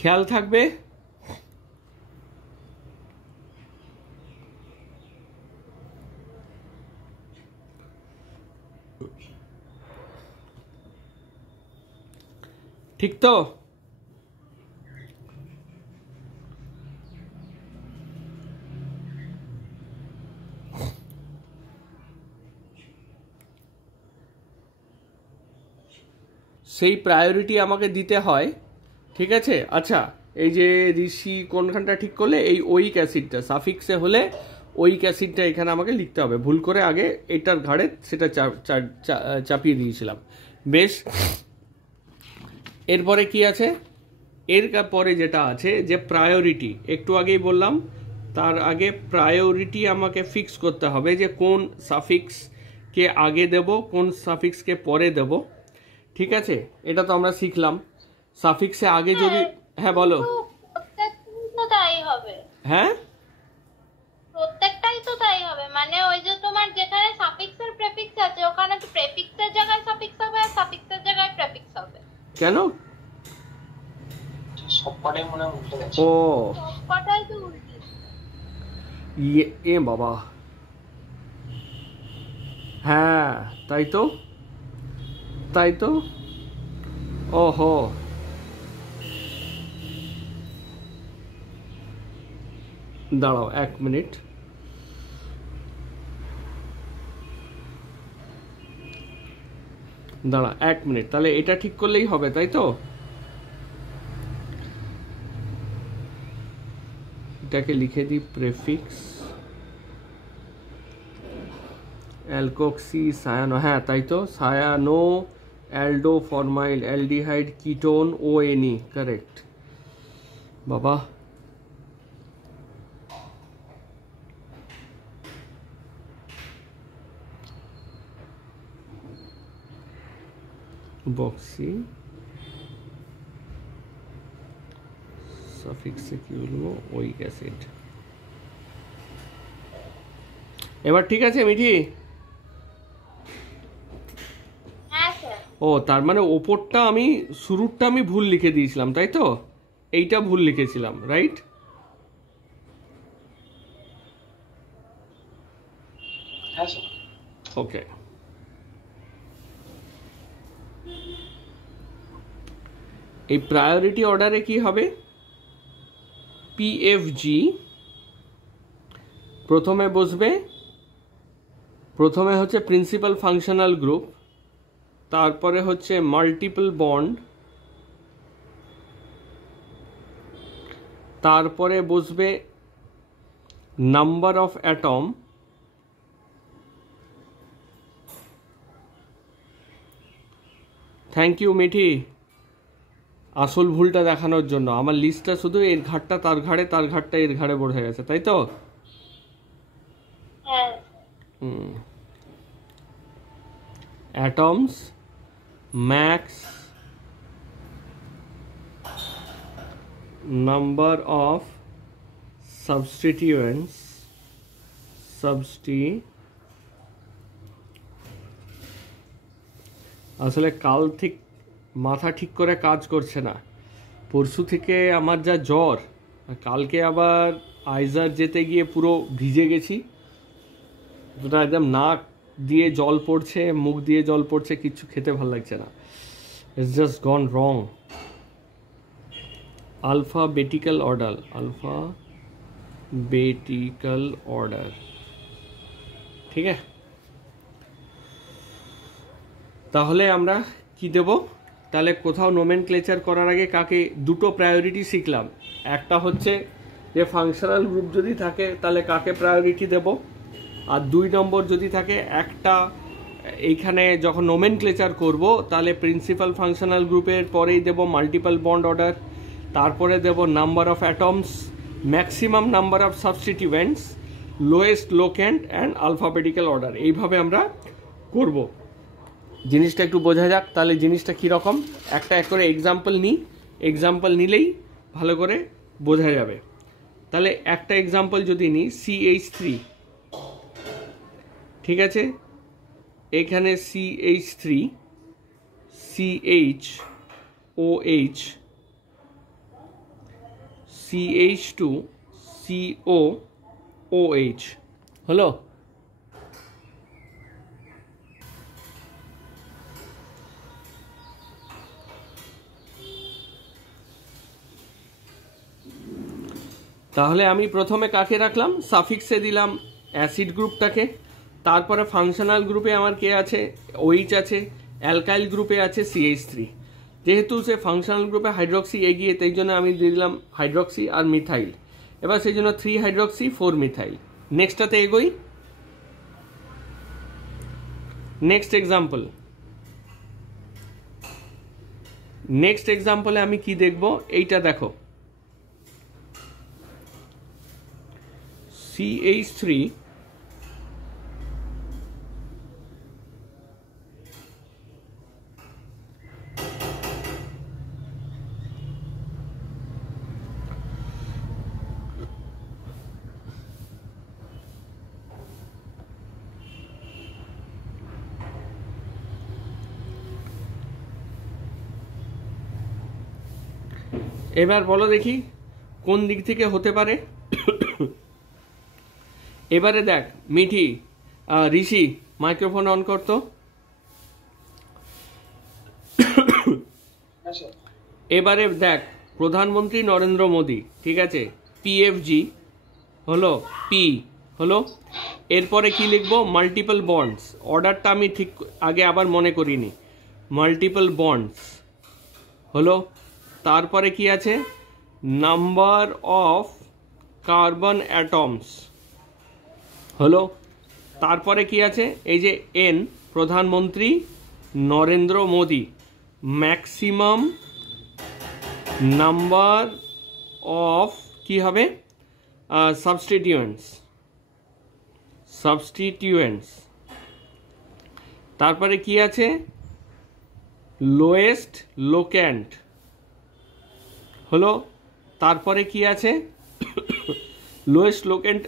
খেয়াল থাকবে, ঠিক তো? সেই প্রায়োরিটি আমাকে দিতে হয়, ঠিক আছে। আচ্ছা, এই যে ঋষি কোনখানটা ঠিক করলে, এই ওইক অ্যাসিডটা সাফিক্সে হলে ওইক অ্যাসিডটা এখানে আমাকে লিখতে হবে। ভুল করে আগে এটার ঘাড়ে সেটা চাপিয়ে দিয়েছিলাম। বেশ, এরপরে কি আছে? এর পরে যেটা আছে যে প্রায়োরিটি, একটু আগেই বললাম, তার আগে প্রায়োরিটি আমাকে ফিক্স করতে হবে যে কোন সাফিক্সকে আগে দেব, কোন সাফিক্সকে পরে দেব। ঠিক আছে, এটা তো আমরা শিখলাম। সাফিক্সে আগে যদি, হ্যাঁ বলো। তাই হবে, হ্যাঁ প্রত্যেকটাই তো তাই হবে। মানে ওই যে তোমার যেখানে সাফিক্সের প্রেফিক্স আছে ওখানে তো প্রেফিক্সের জায়গায় সাফিক্স হবে আর সাফিক্সের জায়গায় প্রেফিক্স হবে। কেন? সবকটাই মনে হয় উল্টে গেছে। ও সবকটাই তো উল্টে। এ বাবা, হ্যাঁ তাই তো, তাই তো। ওহো, দাঁড়াও 1 মিনিট। দাঁড়া 1 মিনিট, তাহলে এটা ঠিক করলেই হবে, তাই তো? এটাকে লিখে দিই প্রেফিক্স অ্যালকোক্সি সায়ানো, হ্যাঁ তাই তো, cyano aldo formyl aldehyde ketone ONE, correct. বাবা, বক্সি সাফিক্সে কি বলবো? Oic acid. এবার ঠিক আছে মিঠি? হ্যাঁ স্যার। ও, তার মানে ওপরটা আমি শুরুরটা আমি ভুল লিখে দিয়েছিলাম, তাই তো? এইটা ভুল লিখেছিলাম, রাইট? হ্যাঁ স্যার। ওকে, এই প্রায়োরিটি অর্ডারে কি হবে? PFG প্রথমে বসবে, প্রথমে হচ্ছে প্রিন্সিপাল ফাংশনাল গ্রুপ, তারপরে হচ্ছে মাল্টিপল বন্ড, তারপরে বসবে number of atom, thank you Mithi আসল ভুলটা দেখানোর জন্য। আমার লিস্টটা শুধু এর ঘাটটা তার ঘাড়ে, তার ঘাটটা এর ঘাড়ে বোঝা গেছে, তাই তো? হ্যাঁ atoms, max, number of substituents, আসলে কাল ঠিক মাথা ঠিক করে কাজ করছে না, পরশু থেকে আমার যা জ্বর, কালকে আবার আইজার যেতে গিয়ে পুরো ভিজে গেছি, পুরো একদম নাক দিয়ে জল পড়ছে, মুখ দিয়ে জল পড়ছে, কিচ্ছু খেতে ভালো লাগছে না। It's just gone wrong. Alphabetical order, alphabetical order, ঠিক আছে। তাহলে আমরা কি দেব? তাহলে কোথাও নোমেনক্লেচার করার আগে কাকে দুটো প্রায়োরিটি শিখলাম। একটা হচ্ছে যে ফাংশনাল গ্রুপ যদি থাকে তাহলে কাকে প্রায়োরিটি দেব, আর 2 নম্বর যদি থাকে একটা এইখানে যখন নোমেনক্লেচার করব তাহলে প্রিন্সিপাল ফাংশনাল গ্রুপের পরেই দেব মাল্টিপল বন্ড অর্ডার, তারপরে দেব number of atoms, maximum number of substituents, lowest locant and alphabetical order. এইভাবে আমরা করব। জিনিসটা একটু বোঝা যাক তাহলে জিনিসটা কীরকম। একটা এক করে এক্সাম্পল নিই, এক্সাম্পল নিলেই ভালো করে বোঝা যাবে। তাহলে একটা এক্সাম্পল যদি নিই, CH3, ঠিক আছে, এখানে CH3, CHOH, CH2, COOH হলো। তাহলে আমি প্রথমে কাকে রাখলাম? সাফিক্সে দিলাম অ্যাসিড গ্রুপটাকে, তারপরে ফাংশনাল গ্রুপে আমার কে আছে? OH আছে, অ্যালকাইল গ্রুপে আছে CH3। যেহেতু সে ফাংশনাল গ্রুপে হাইড্রক্সি এগিয়ে, তাই জন্য আমি দিয়ে দিলাম হাইড্রক্সি আর মিথাইল। এবার সেই জন্য 3 হাইড্রক্সি 4 মিথাইল। নেক্সটটাতে এগোই। নেক্সট এক্সাম্পল, নেক্সট এক্সাম্পলে আমি কি দেখব? এইটা দেখো, CH3, এবার বলো দেখি কোন দিক থেকে হতে পারে। এবারে দেখ মিঠি, ঋষি মাইক্রোফোন অন করতো। এবারে দেখ প্রধানমন্ত্রী নরেন্দ্র মোদী, ঠিক আছে, PFG হলো, P হলো, এরপরে কি লিখবো? Multiple bonds. অর্ডারটা আমি ঠিক আগে আবার মনে করিনি। মাল্টিপল বন্ডস হলো, তারপরে কি আছে? নাম্বার অফ কার্বন অ্যাটমস হলো, তারপরে কি আছে? এই যে N, প্রধানমন্ত্রী Narendra Modi, maximum number of কি হবে? সাবস্টিটিউয়েন্টস। তারপরে কি আছে? লোয়েস্ট লোক্যান্ট হলো, তারপরে কি আছে? লোয়েস্ট লোক্যান্ট,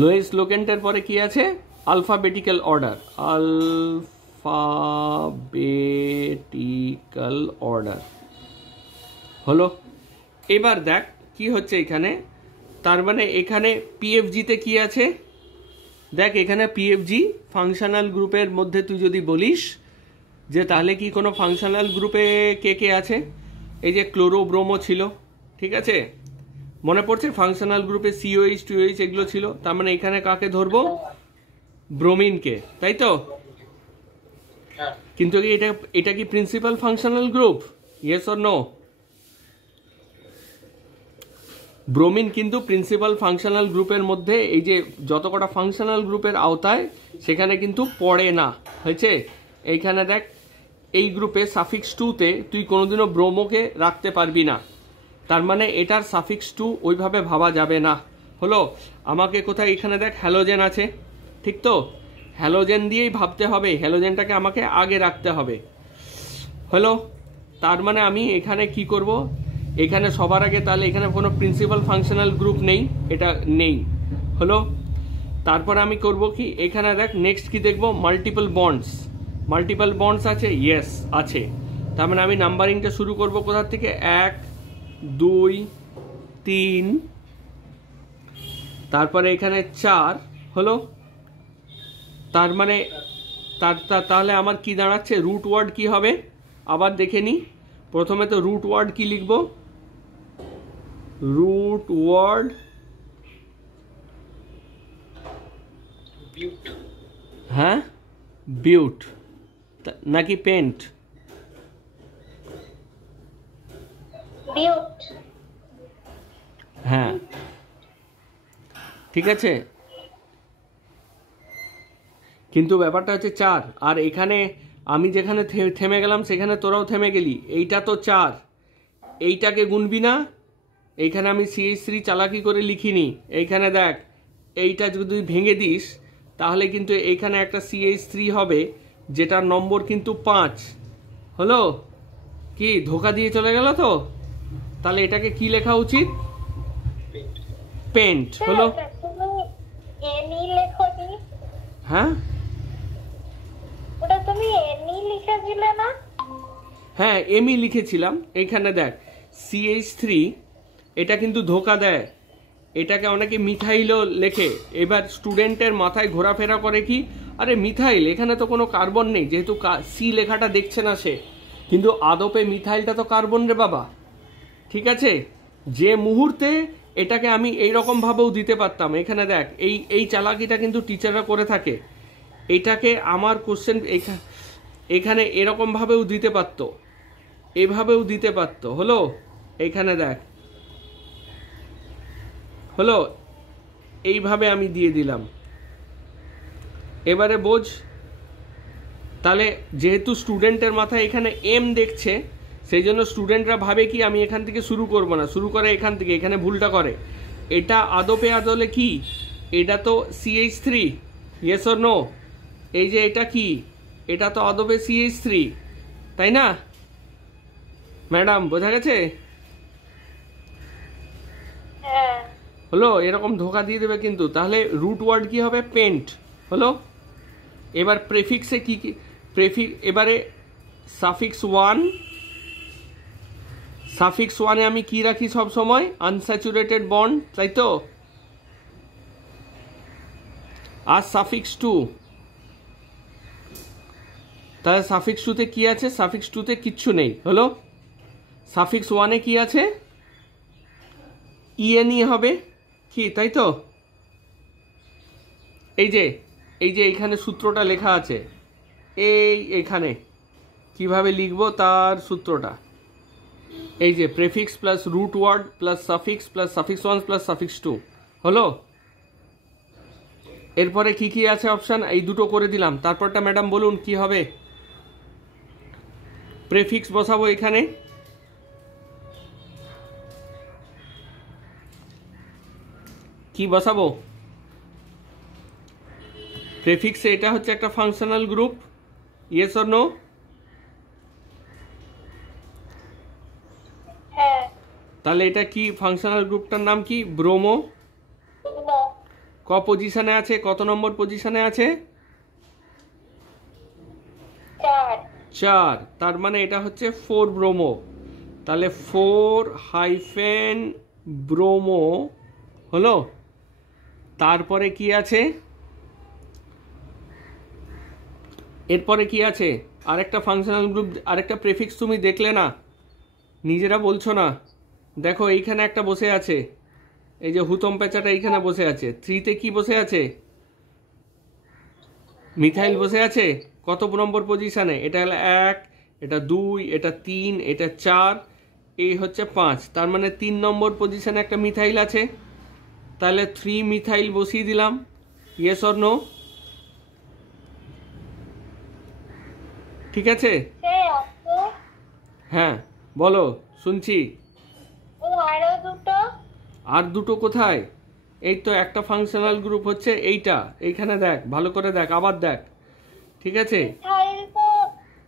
লোয়েস্ট লোক্যান্টের পরে কি আছে? আলফাবেটিক্যাল অর্ডার, আলফাবেটিক্যাল অর্ডার হলো। এবার দেখ কি হচ্ছে এখানে, তার মানে এখানে PFG-তে কি আছে? দেখ এখানে PFG ফাংশনাল গ্রুপের মধ্যে তুই যদি বলিস যে তাহলে কি কোনো ফাংশনাল গ্রুপে কে কে আছে? এই যে ক্লোরোব্রোমো ছিল, ঠিক আছে, মনে পড়ছে ফাংশনাল গ্রুপে সিওএইচ টিওএইচ এগুলো ছিল, তার মানে এখানে কাকে ধরবো? ব্রোমিনকে, তাই তো? হ্যাঁ কিন্তু এটা কি principal functional group? Yes or no? Bromine কিন্তু প্রিন্সিপাল ফাংশনাল গ্রুপের মধ্যে, এই যে যত কটা ফাংশনাল গ্রুপের আওতায়, সেখানে কিন্তু পড়ে না। হয়েছে? এইখানে দেখ, এই গ্রুপে সাফিক্স 2-তে তুই কোনোদিনও ব্রোমোকে রাখতে পারবি না, তার মানে এটার সাফিক্স 2 ওইভাবে ভাবা যাবে না। হলো? আমাকে কোথায়, এখানে দেখ হ্যালোজেন আছে, ঠিক তো? হ্যালোজেন দিয়েই ভাবতে হবে, হ্যালোজেনটাকে আমাকে আগে রাখতে হবে। হলো? তার মানে আমি এখানে কি করব? এখানে সবার আগে তাহলে এখানে কোনো প্রিন্সিপাল ফাংশনাল গ্রুপ নেই, এটা নেই। হলো? তারপরে আমি করব কি, এখানে দেখ নেক্সট কি দেখব? Multiple bonds. মাল্টিপল বন্ডস আছে? ইয়েস আছে। তার মানে আমি নাম্বারিংটা শুরু করব কোথা থেকে? 1 2 3, তারপরে এখানে 4। হলো? তার মানে তাহলে আমার কি দাঁড়াচ্ছে? রুট ওয়ার্ড কি হবে আবার দেখে নি। প্রথমে তো রুট ওয়ার্ড কি লিখব? Root word বিউট। হ্যাঁ, বিউট নাকি পেন্ট? বিউট। হ্যাঁ, ঠিক আছে। কিন্তু ব্যাপারটা হচ্ছে 4, আর এখানে আমি যেখানে থেমে গেলাম সেখানে তোরাও থেমে গেলি। এইটা তো 4, এইটাকে গুনবি না। এইখানে আমি CH3 চালাকি করে লিখিনি। এইখানে দেখ, এইটা যদি ভেঙে দিস তাহলে কিন্তু এইখানে একটা CH3 হবে, যেটার নম্বর কিন্তু 5। হলো? কি ধোকা দিয়ে চলে গেল তো? তাহলে এটাকে কি লেখা উচিত? পেন্ট। হলো? তুমি এনি লেখোনি? হ্যাঁ ওটা তুমি এনি লিখেছিলে না? হ্যাঁ, এমই লিখেছিলাম। এইখানে দেখ CH3, এটা কিন্তু ধোকা দেয়, এটাকে অনেকে মিথাইলও লেখে। এবার স্টুডেন্টের মাথায় ঘোরাফেরা করে কি, আরে মিথাইল, এখানে তো কোনো কার্বন নেই, যেহেতু সি লেখাটা দেখছে না সে, কিন্তু আদপে মিথাইলটা তো কার্বন রে বাবা। ঠিক আছে? যে মুহূর্তে এটাকে আমি এইরকম ভাবেও দিতে পারতাম, এখানে দেখ এই চালাকিটা কিন্তু টিচাররা করে থাকে। এটাকে আমার কোশ্চেন এখানে এরকম ভাবেও দিতে পারতো, এভাবেও দিতে পারতো। হলো? এইখানে দেখ, হলো? এইভাবে আমি দিয়ে দিলাম। এবারে বোঝ। তাহলে যেহেতু স্টুডেন্টের মাথায় এখানে এম দেখছে, সেই জন্য স্টুডেন্টরা ভাবে কি আমি এখান থেকে শুরু করব না, শুরু করে এখান থেকে, এখানে ভুলটা করে। এটা আদপে আদলে কি? এটা তো CH3, ইয়েস অর নো? এই যে এটা কি? এটা তো আদপে CH3, তাই না ম্যাডাম? বোঝা গেছে? হ্যাঁ। হলো? এরকম ধোকা দিয়ে দেবে কিন্তু। তাহলে রুট ওয়ার্ড কি হবে? পেন্ট। হলো? এবার প্রেফিক্সে কি কি? এবারে সাফিক্স 1, সাফিক্স 1-এ আমি কি রাখি সব সময়? আনস্যাচুরেটেড বন্ড, তাই তো? আর সাফিক্স 2, তাহলে সাফিক্স 2-তে কি আছে? সাফিক্স 2-তে কিচ্ছু নেই। হলো? সাফিক্স 1-এ কি আছে? ইএনই হবে কি, তাই তো? এই যে এইখানে সূত্রটা লেখা আছে, এইখানে কিভাবে লিখবো তার সূত্রটা, এই যে prefix plus root word plus suffix 1 plus suffix 2। হলো? এরপরে কি কি আছে অপশন? এই দুটো করে দিলাম। তারপরটা ম্যাডাম বলুন কি হবে? প্রেফিক্স বসাবো এখানে, কি বসাবো? প্রেফিক্সে এটা হচ্ছে একটা functional group, yes or no? হ্যাঁ। তাহলে এটা কি? ফাংশনাল গ্রুপটার নাম কি? ব্রোমো। ক পজিশনে আছে? কত নম্বর পজিশনে আছে? 4। তার মানে এটা হচ্ছে 4 ব্রোমো। তাহলে 4 ব্রোমো। হলো? তারপরে কি আছে? এরপরে কি আছে? আরেকটা ফাংশনাল গ্রুপ, আরেকটা প্রেফিক্স তুমি দেখলে না, নিজেরা বলছো না। দেখো এইখানে একটা বসে আছে, এই যে হুতম পেঁচাটা এইখানে বসে আছে, 3-তে কি বসে আছে? মিথাইল বসে আছে। কত নম্বর পজিশনে? এটা হলো 1, এটা 2, এটা 3, এটা 4, এই হচ্ছে 5। তার মানে 3 নম্বর পজিশনে একটা মিথাইল আছে। তাহলে 3 মিথাইল বসিয়ে দিলাম। Yes or no? ঠিক আছে, সেই আছে। হ্যাঁ বলো, শুনছি। ও আরো দুটো। আর দুটো কোথায়? এই তো একটা ফাংশনাল গ্রুপ হচ্ছে এইটা, এইখানে দেখ, ভালো করে দেখ, আবার দেখ। ঠিক আছে, মিথাইল তো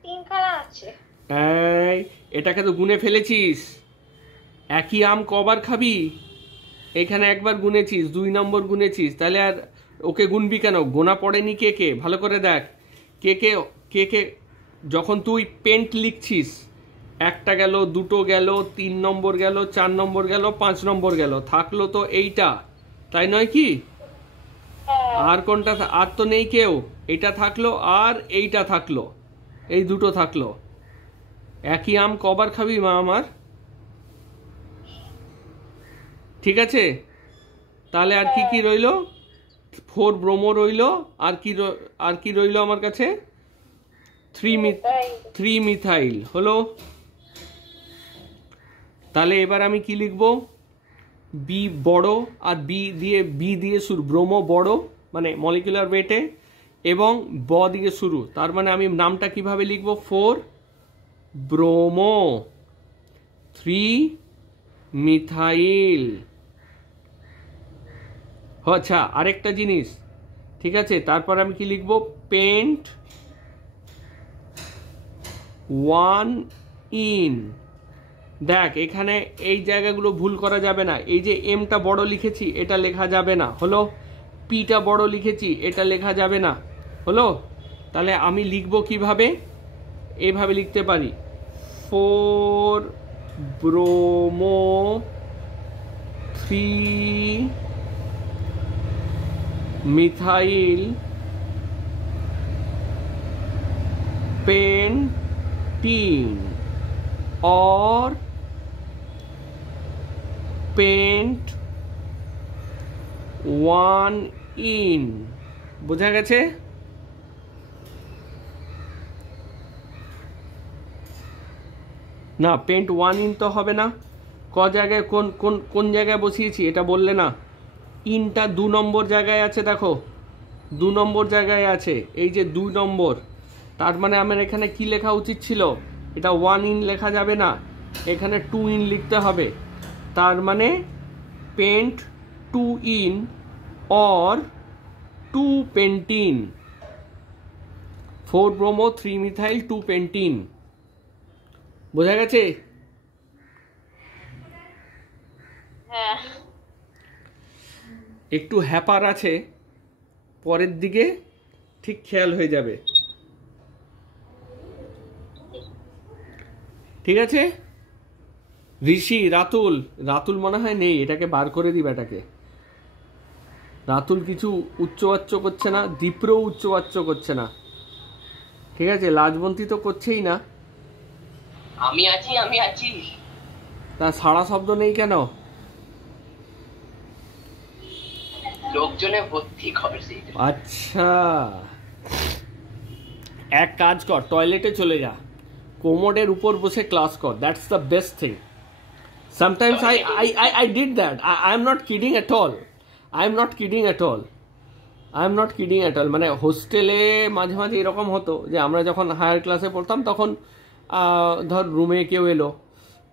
তিনখানা আছে। এই এটাকে তো গুনে ফেলেছিস। একই আম কবার খাবি? এখানে একবার গুনেছিস, 2 নম্বর গুনেছিস, তাহলে আর ওকে গুনবি কেন? গোনা পড়েনি কে কে? ভালো করে দেখ। কে কে কে কে যখন তুই পেন্ট লিখছিস, একটা গেল, দুটো গেল, 3 নম্বর গেল, 4 নম্বর গেল, 5 নম্বর গেল, থাকলো তো এইটা, তাই নয় কি? আর কোনটা? আর তো নেই কেউ। এইটা থাকলো আর এইটা থাকলো, এই দুটো থাকলো। একই আম কবার খাবি মা আমার? ঠিক আছে, তাহলে আর কি কি রইলো? 4 ব্রোমো রইলো, আর কি রইলো আমার কাছে? 3 মিথাইল হলো। তাহলে এবার আমি কি লিখবো? বি বড়, আর বি দিয়ে শুরু। ব্রোমো বড় মানে মলিকুলার ওয়েটে, এবং ব দিয়ে শুরু। তার মানে আমি নামটা কিভাবে লিখবো? 4 ব্রোমো 3 মিথাইল। আচ্ছা, আরেকটা জিনিস, ঠিক আছে, তারপর আমি কি লিখবো? Pent 1 ene. দেখ এখানে এই জায়গাগুলো ভুল করা যাবে না। এই যে এমটা বড় লিখেছি, এটা লেখা যাবে না, হলো। পিটা বড় লিখেছি, এটা লেখা যাবে না, হলো। তাহলে আমি লিখবো কিভাবে? এইভাবে লিখতে পারি, 4 ব্রোমো 3 মিথাইল पेंटीन और पेंट 1 ইন। বোঝা গেছে? না, পেন্ট 1 ইন তো হবে না। ক জায়গায় কোন কোন কোন জায়গায় বসিয়েছি এটা বললে না। ইনটা 2 নম্বর জায়গায় আছে, দেখো 2 নম্বর জায়গায় আছে, এই যে 2 নম্বর। তার মানে আমার এখানে কি লেখা উচিত ছিল? এটা 1 ইন লেখা যাবে না, এখানে 2 ইন লিখতে হবে। তার মানে পেন্ট 2 ইন और 2 পেন্টিন, 4 ব্রোমো 3 মিথাইল 2 পেন্টিন। বোঝা গেছে? হ্যাঁ, একটু হ্যাপার আছে, পরের দিকে ঠিক খেয়াল হয়ে যাবে। ঠিক আছে? ঋষি, রাতুল, রাতুল মনে হয় নেই, এটাকে বার করে দিবে। এটাকে রাতুল কিছু উচ্চবাচ্য করছে না, দীপ্রও উচ্চবাচ্য করছে না। ঠিক আছে, লাজবন্তী তো করছেই না। আমি আছি। তা সাড়া শব্দ নেই কেন? লোকজনে ভর্তি করছে। আচ্ছা, এক কাজ কর, টয়লেটে চলে যা, কোমোডের উপর বসে ক্লাস কর। That's the best thing. Sometimes I did that. I'm not kidding at all. I'm not kidding at all. মানে হোস্টেলে মাঝে মাঝে এরকম হতো যে আমরা যখন হায়ার ক্লাসে পড়তাম তখন ধর রুমে কেউ এলো,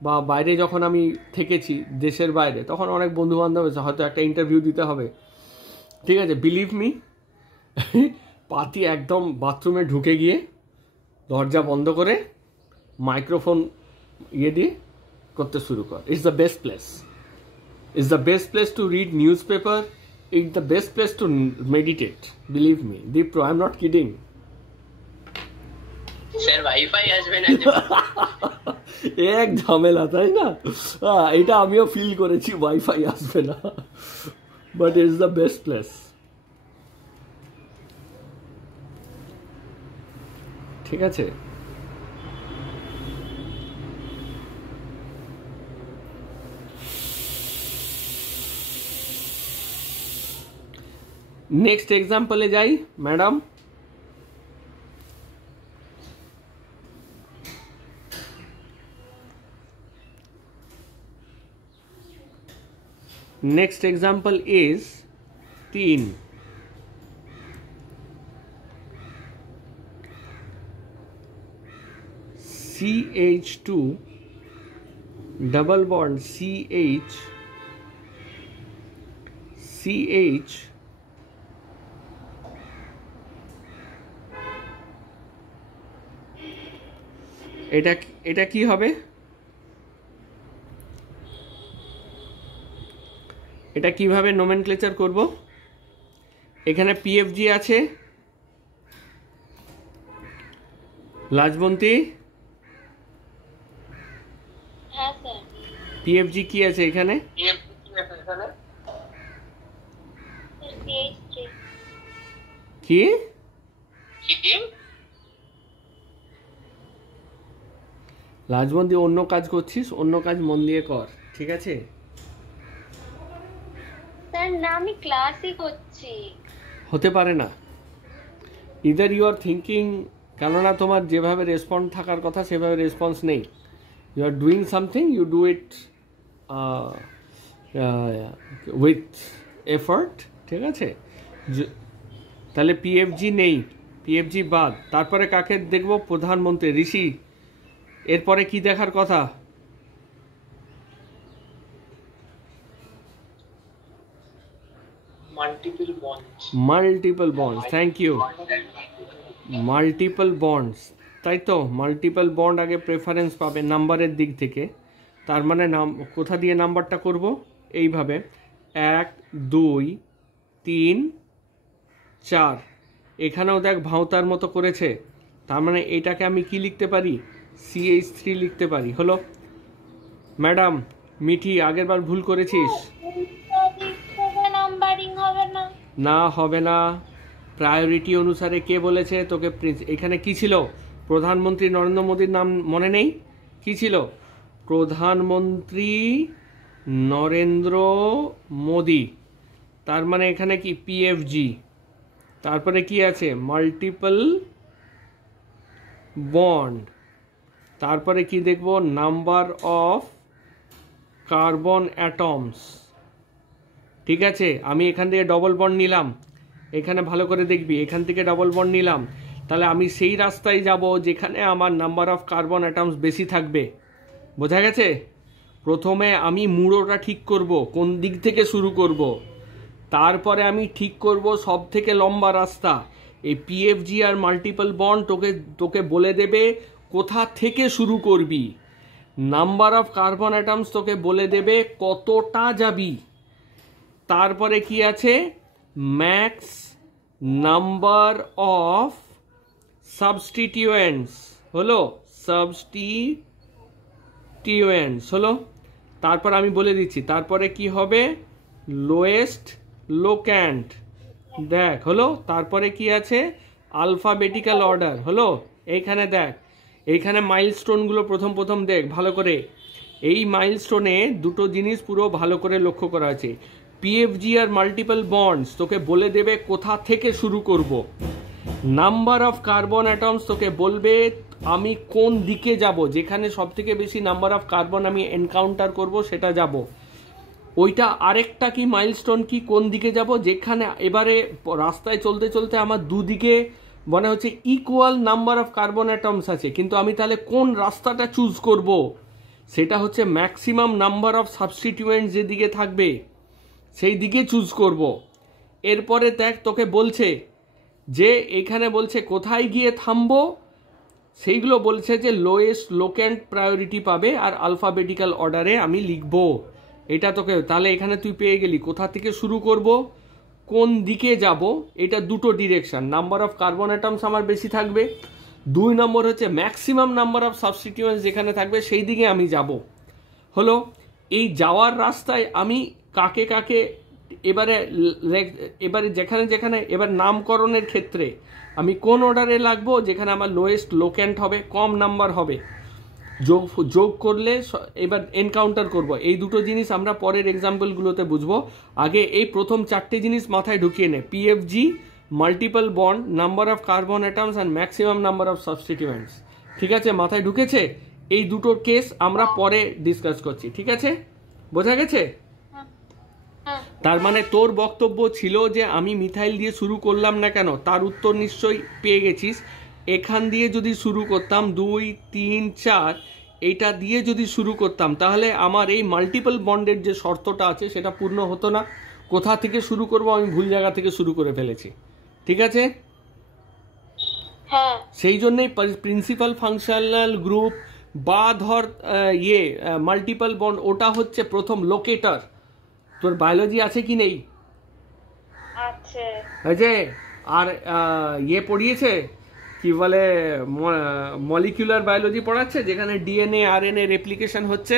বা বাইরে যখন আমি থেকেছি দেশের বাইরে, তখন অনেক বন্ধু বান্ধব এসে, হয়তো একটা ইন্টারভিউ দিতে হবে, ঠিক আছে, বিলিভ মি, পাতি একদম বাথরুমে ঢুকে গিয়ে দরজা বন্ধ করে মাইক্রোফোন ইয়ে দিয়ে করতে শুরু কর। It's the best place, it's the best place to read newspaper, it's the best place to meditate, believe me Deepra, I am not kidding. Sir wifi আসবে না? এক ঝামেলা, তাই না? এটা আমিও ফিল করেছি, ওয়াইফাই আসবে না, but it's the best place. ঠিক আছে, নেক্সট এক্সাম্পলে যাই madam. Next example is 3. CH2 double bond CH এটা কি হবে? এটা কিভাবে নোমেনক্লেচার করব? এখানে পিএফজি আছে, লাজবন্তী হ্যাঁ স্যার। পিএফজি কি আছে এখানে? কি লাজবন্তী, অন্য কাজ করছিস, অন্য কাজ মন দিয়ে কর, ঠিক আছে? স্যার না, আমি ক্লাসই করছি। হতে পারে না, ইদার ইউ আর থিঙ্কিং, কেননা তোমার যেভাবে রেসপন্স থাকার কথা সেভাবে রেসপন্স নেই। You are doing something, you do it with effort, ঠিক আছে? তাহলে পিএফজি নেই, পিএফজি বাদ। তারপরে কাকে দেখবো? প্রধানমন্ত্রী, ঋষি। এরপরে কি দেখার কথা? Multiple bonds, thank you. Multiple bonds, তাই তো? মাল্টিপল বন্ড আগে প্রেফারেন্স পাবে নাম্বারের দিক থেকে। তার মানে কোথা দিয়ে নাম্বারটা করব? এইভাবে 1 2 3 4। এখানেও দেখ ভাঁওতার মতো করেছে, তার মানে এটাকে আমি কি লিখতে পারি? CH3 লিখতে পারি। হলো ম্যাডাম মিঠি, আগের বার ভুল করেছিস। নাম্বারিং হবে না? না হবে না। প্রায়োরিটি অনুসারে কে বলেছে তোকে? এখানে কি ছিল? প্রধানমন্ত্রী নরেন্দ্র মোদীর নাম মনে নেই? কি ছিল? প্রধানমন্ত্রী নরেন্দ্র মোদী। তার মানে এখানে কি? পিএফজি। তারপরে কি আছে? Multiple bond. তারপরে কি দেখব? Number of carbon atoms. ঠিক আছে, আমি এখান থেকে ডবল বন্ড নিলাম, এখানে ভালো করে দেখবি, এখান থেকে ডবল বন্ড নিলাম, তাহলে আমি সেই রাস্তায় যাব যেখানে আমার নাম্বার অফ কার্বন অ্যাটমস বেশি থাকবে। বোঝা গেছে? প্রথমে আমি মুড়োটা ঠিক করব, কোন দিক থেকে শুরু করব, তারপরে আমি ঠিক করব সব থেকে লম্বা রাস্তা। এই পিএফজি আর মাল্টিপল বন্ড তোকে বলে দেবে কোথা থেকে শুরু করবি। নাম্বার অফ কার্বন অ্যাটমস তোকে বলে দেবে কতটা যাবি। তারপরে কি আছে? Max number of substituents. হলো সাবস্টিটিউয়েন্টস হলো। তারপর আমি বলে দিচ্ছি, তারপরে কি হবে? লোয়েস্ট লোক্যান্ট। দেখ হলো। তারপরে কি আছে? Alphabetical order. হলো। এইখানে দেখ, এইখানে মাইলস্টোনগুলো প্রথম দেখ ভালো করে। এই মাইলস্টোনে দুটো জিনিস পুরো ভালো করে লক্ষ্য করা আছে। পিএফজি আর মাল্টিপল বন্ডস তোকে বলে দেবে কোথা থেকে শুরু করব। নাম্বার অফ কার্বন অ্যাটমস তোকে বলবে আমি কোন দিকে যাব, যেখানে সব থেকে বেশি নাম্বার অফ কার্বন আমি এনকাউন্টার করব সেটা যাব। ওইটা আরেকটা কি মাইলস্টোন কি, কোন দিকে যাব, যেখানে এবারে রাস্তায় চলতে চলতে আমার দুদিকে মনে হচ্ছে equal number of carbon atoms আছে, কিন্তু আমি তাহলে কোন রাস্তাটা চুজ করব, সেটা হচ্ছে ম্যাক্সিমাম নাম্বার অফ সাবস্টিটিউয়েন্ট যেদিকে থাকবে সেই দিকে চুজ করব। এরপরে দেখ তোকে বলছে যে এখানে বলছে কোথায় গিয়ে থামবো, সেইগুলো বলছে যে লোয়েস্ট লোক্যান্ট প্রায়োরিটি পাবে আর আলফাবেটিক্যাল অর্ডারে আমি লিখব। এটা তোকে তাহলে এখানে তুই পেয়ে গেলি কোথা থেকে শুরু করব, কোন দিকে যাব। এটা দুটো direction. Number of carbon atoms আমার বেশি থাকবে, 2 নম্বর হচ্ছে ম্যাক্সিমাম নাম্বার অফ সাবস্টিটিউয়েন্টস যেখানে থাকবে সেই দিকে আমি যাব। হলো। এই যাওয়ার রাস্তায় আমি কাকে কাকে এবারে যেখানে এবার নামকরণের ক্ষেত্রে আমি কোন অর্ডারে লাগবো, যেখানে আমার লোয়েস্ট লোক্যান্ট হবে, কম নাম্বার হবে। যোগ যোগ করলে এবার এনকাউন্টার করব। এই দুটো জিনিস আমরা পরের এক্সাম্পলগুলোতে বুঝবো। আগে এই প্রথম চারটে জিনিস মাথায় ঢুকিয়ে নে, PFG, multiple bond, number of carbon atoms and maximum number of substituents. ঠিক আছে, মাথায় ঢুকেছে? এই দুটোর কেস আমরা পরে ডিসকাস করছি, ঠিক আছে? বোঝা গেছে? তার মানে তোর বক্তব্য ছিল যে আমি মিথাইল দিয়ে শুরু করলাম না কেন, তার উত্তর নিশ্চয়ই পেয়ে গেছিস। এখান দিয়ে যদি শুরু করতাম 2, 3, 4 এইটা দিয়ে যদি শুরু করতাম, তাহলে আমার এই মাল্টিপল বন্ডের যে শর্তটা আছে সেটা পূর্ণ হতো না। কোথা থেকে শুরু করব, আমি ভুল জায়গা থেকে শুরু করে ফেলেছি, ঠিক আছে? হ্যাঁ, সেই জন্যই প্রিন্সিপাল ফাংশনাল গ্রুপ বা ধর মাল্টিপল বন্ড, ওটা হচ্ছে প্রথম লোকেটর। তোর বায়োলজি আছে কি নেই? আছে। আছে। আর পড়িয়েছে কি বলে, মলিকুলার বায়োলজি পড়াচ্ছে, যেখানে ডিএনএ আরএনএ রেপ্লিকেশন হচ্ছে।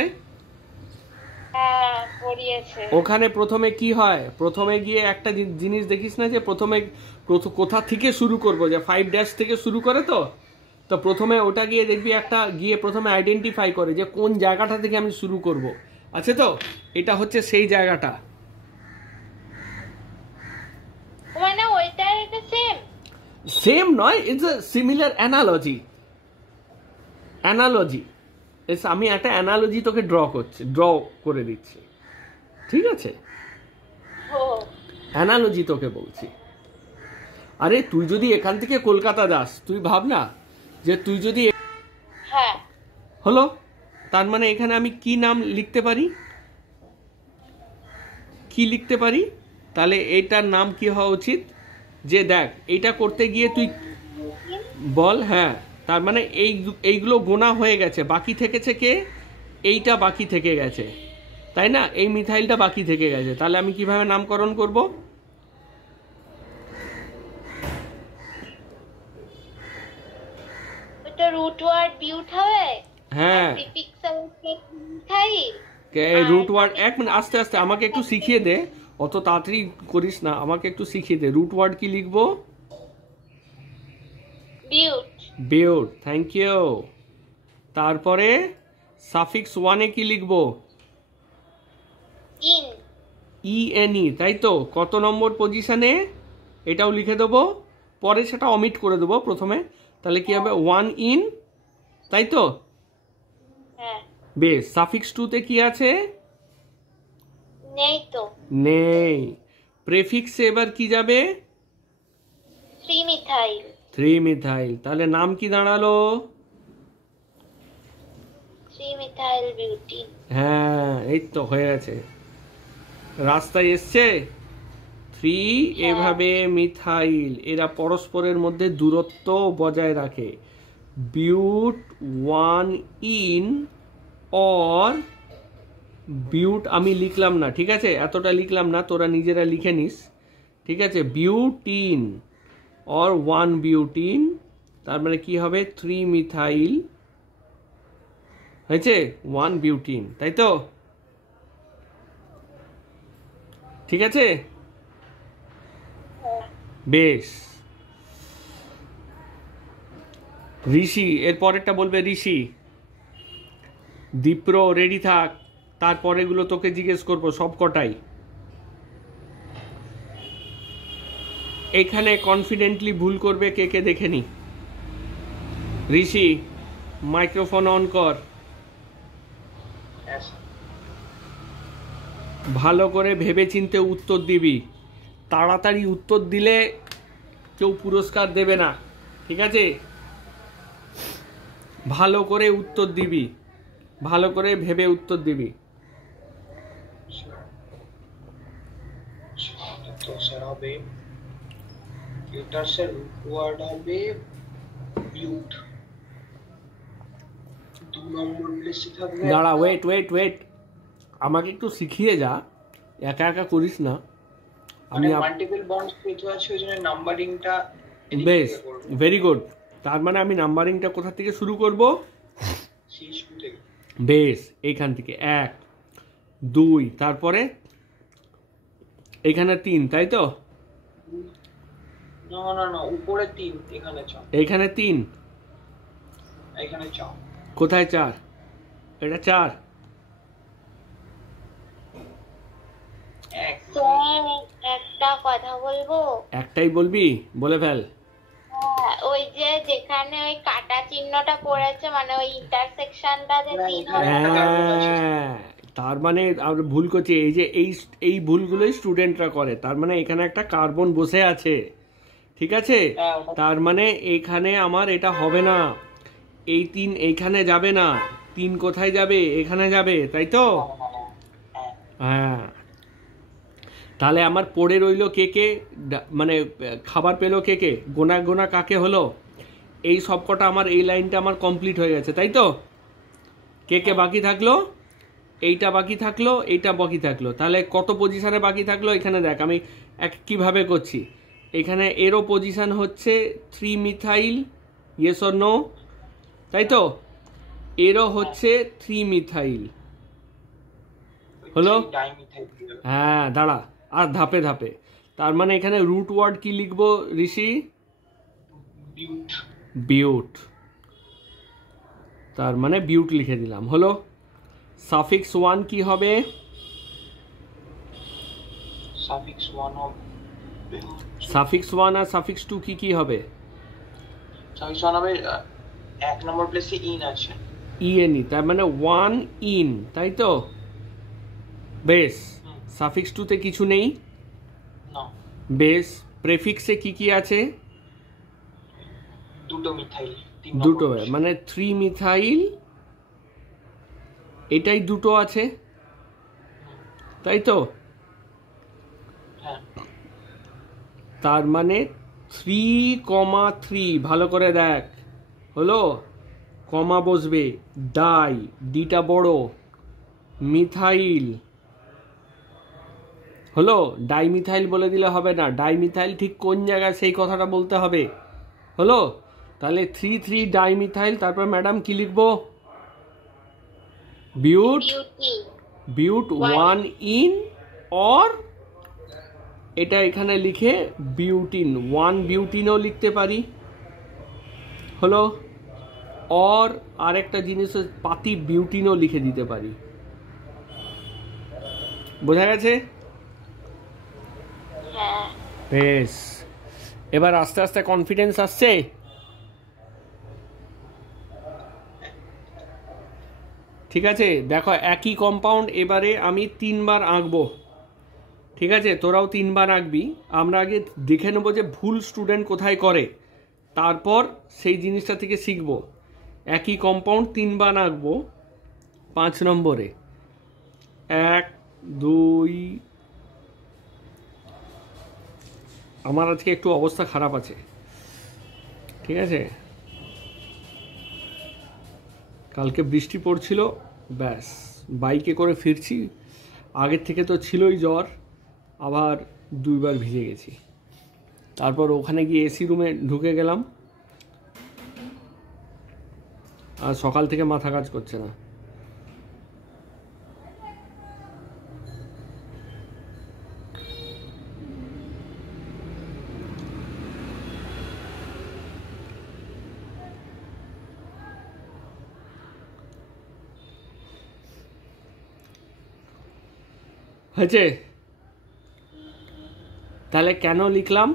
হ্যাঁ, পড়িয়েছে। ওখানে প্রথমে কি হয়, প্রথমে গিয়ে একটা জিনিস দেখিস না যে প্রথমে কোথা থেকে শুরু করব, যে 5' থেকে শুরু করে। তো প্রথমে ওটা গিয়ে দেখবি একটা গিয়ে প্রথমে আইডেন্টিফাই করে যে কোন জায়গাটা থেকে আমি শুরু করব। আছে তো, এটা হচ্ছে সেই জায়গাটা। মানে ওইটা এটা সেম সেম নয়, ইটস আ সিমিলার অ্যানালজি। আমি একটা অ্যানালজি তোকে ড্র করে দিচ্ছি, ঠিক আছে? ও অ্যানালজি তোকে বলছি। আরে তুই যদি এখান থেকে কলকাতা যাস, তুই ভাব না যে তুই যদি, হ্যাঁ, হলো, তার মানে এখানে আমি কি নাম লিখতে পারি, তাহলে এটার নাম কি হওয়া উচিত? যে দেখ, এইটা করতে গিয়ে তুই বল। হ্যাঁ, তার মানে এইগুলো গোনা হয়ে গেছে, বাকি থেকেছে কে? এইটা বাকি থেকে গেছে, তাই না? এই মিথাইলটা বাকি থেকে গেছে, তাহলে আমি কিভাবে নামকরণ করব? ওটা রুট ওয়ার্ড বিউট হবে। হ্যাঁ, প্রিফিক্স হচ্ছে মিথাইল। রুট ওয়ার্ড, এক মিনিট, আস্তে আস্তে আমাকে একটু শিখিয়ে দে, অত তাড়াতাড়ি করিস না, আমাকে একটু শিখিয়ে দে। রুট ওয়ার্ড কি লিখবো? বিউট, থ্যাংক ইউ। তারপরে সাফিক্স 1-এ কি লিখবো? ইএনই, তাই তো? কত নম্বর পজিশনে? এটাও লিখে দেবো, পরে সেটা অমিট করে দেবো প্রথমে। তাহলে কি হবে? 1 ইন, তাই তো? বেশ। সাফিক্স 2-তে কি আছে? নেই তো। নেই। প্রেফিক্সে এবার কি যাবে? 3 মিথাইল। তাহলে নাম কি দাঁড়ালো? 3 মিথাইল বিউটিন। হ্যাঁ, এই তো হয়ে গেছে, রাস্তায় এসছে। 3 এভাবে মিথাইল, এরা পরস্পরের মধ্যে দূরত্ব বজায় রাখে। বিউট 1 ইন অর বিউট আমি লিখলাম না, ঠিক আছে? এতটা লিখলাম না, তোরা নিজেরা লিখে নিস, ঠিক আছে? বিউটিন অর 1 বিউটিন, তার মানে কি হবে? 3 মিথাইল হয়েছে, 1 বিউটিন, তাই তো? ঠিক আছে, বেশ। ঋষি, এর পরেরটা বলবে ঋষি। দীপ্র, রেডি থাক, তারপরেগুলো তোকে জিজ্ঞেস করবো সব কটাই। এখানে কনফিডেন্টলি ভুল করবে কে কে দেখে নি। ঋষি, মাইক্রোফোন অন কর, ভালো করে ভেবে চিনতে উত্তর দিবি। তাড়াতাড়ি উত্তর দিলে কেউ পুরস্কার দেবে না, ঠিক আছে? ভালো করে উত্তর দিবি, ভালো করে ভেবে উত্তর দিবি। তো স্যার হবে, এটা স্যার রুট ওয়ার্ড হবে বিউট। 2 নম্বর প্লেসে থাকবে। দাঁড়া, ওয়েট, আমাকে একটু শিখিয়ে যা, একা একা করিস না। আমি মাল্টিপল বন্ডস পেতে আছে, ওই জন্য নাম্বারিংটা। বেশ, ভেরি গুড। তার মানে আমি নাম্বারিংটা কোথা থেকে শুরু করব? C2 থেকে। বেশ, এইখান থেকে 1, 2, তারপরে এখানে 3, তাই তো? না, উপরে 3, এখানে 4। এইখানে 3, এখানে 4। কোথায় 4? এটা 4। স্যার একটা কথা বলবো? একটাই বলবি? বলে ফেল। হ্যাঁ, ওই যে যেখানে ওই কাটা চিহ্নটা পড়েছে মানে ওই ইন্টারসেকশনটা যে 3 হবে। হ্যাঁ, তার মানে আমরা ভুল করছি। এই যে এই ভুলগুলোই স্টুডেন্টরা করে। তার মানে এখানে একটা কার্বন বসে আছে, ঠিক আছে? তার মানে এখানে আমার এটা হবে না, এই 3 এইখানে যাবে না, 3 কোথায় যাবে? এখানে যাবে, তাই তো? হ্যাঁ, তাহলে আমার পড়ে রইলো কে কে, মানে খাবার পেলো কে কে, গোনা গোনা কাকে হলো, এই সব কটা আমার এই লাইনটা আমার কমপ্লিট হয়ে গেছে, তাই তো? কে কে বাকি থাকলো? এইটা বাকি থাকলো, এইটা বাকি থাকলো। তাহলে কত পজিশনে বাকি থাকলো? এখানে দেখ আমি কিভাবে করছি। এখানে এরও পজিশন হচ্ছে 3 মিথাইল, ইয়েস অর নো, তাই তো? এরও হচ্ছে 3 মিথাইল, হলো? হ্যাঁ, দাঁড়া, আর ধাপে ধাপে। তার মানে এখানে রুট ওয়ার্ড কি লিখবো ঋষি? বিউট। তার মানে বিউট লিখে দিলাম, হলো? সাফিক্স 1 কি হবে? সাফিক্স 1 হবে, সাফিক্স 1 আর সাফিক্স 2 কি কি হবে? সাফিক্স 1 হবে 1 নম্বর প্লেসে ইন আছে, ইএনই, তার মানে 1 ইন, তাই তো? বেশ। সাফিক্স 2 তে কিছু নেই না। বেশ। প্রেফিক্সে কি কি আছে? দুটো মিথাইল, দুটো, মানে 3 মিথাইল, এটাই দুটো আছে, তাই তো? হ্যাঁ। তার মানে 3,3, ভালো করে দেখ, হলো? কমা বসবে, ডাই, ডিটা বড়, মিথাইল, হলো? ডাইমিথাইল বলে দিলে হবে না, ডাইমিথাইল ঠিক কোন জায়গায় সেই কথাটা বলতে হবে, হলো? তাহলে 3,3 ডাইমিথাইল। তারপর ম্যাডাম কি লিখবো? বিউট, বিউট 1 ইন, অর এটা এখানে লিখে বিউটিন, 1 বিউটিনও লিখতে পারি, হলো? অর আরেকটা জিনিস পাতি বিউটিনও লিখে দিতে পারি। বোঝা গেছে? বেশ, এবার আস্তে আস্তে কনফিডেন্স আসছে। ঠিক আছে, দেখো একই কম্পাউন্ড এবারে আমি 3 বার আঁকবো, ঠিক আছে? তোরাও 3 বার আঁকবি। আমরা আগে দেখে নেবো যে ভুল স্টুডেন্ট কোথায় করে, তারপর সেই জিনিসটা থেকে শিখবো। একই কম্পাউন্ড 3 বার আঁকবো 5 নম্বরে। 1, 2, আমার আজকে একটু অবস্থা খারাপ আছে, ঠিক আছে? কালকে বৃষ্টি পড়ছিল, ব্যাস বাইকে করে ফিরছি, আগের থেকে তো ছিলই জ্বর, আবার 2 বার ভিজে গেছি। তারপর ওখানে গিয়ে এসি রুমে ঢুকে গেলাম, আর সকাল থেকে মাথা কাজ করছে না। হয়েছে? তাহলে কেন লিখলাম?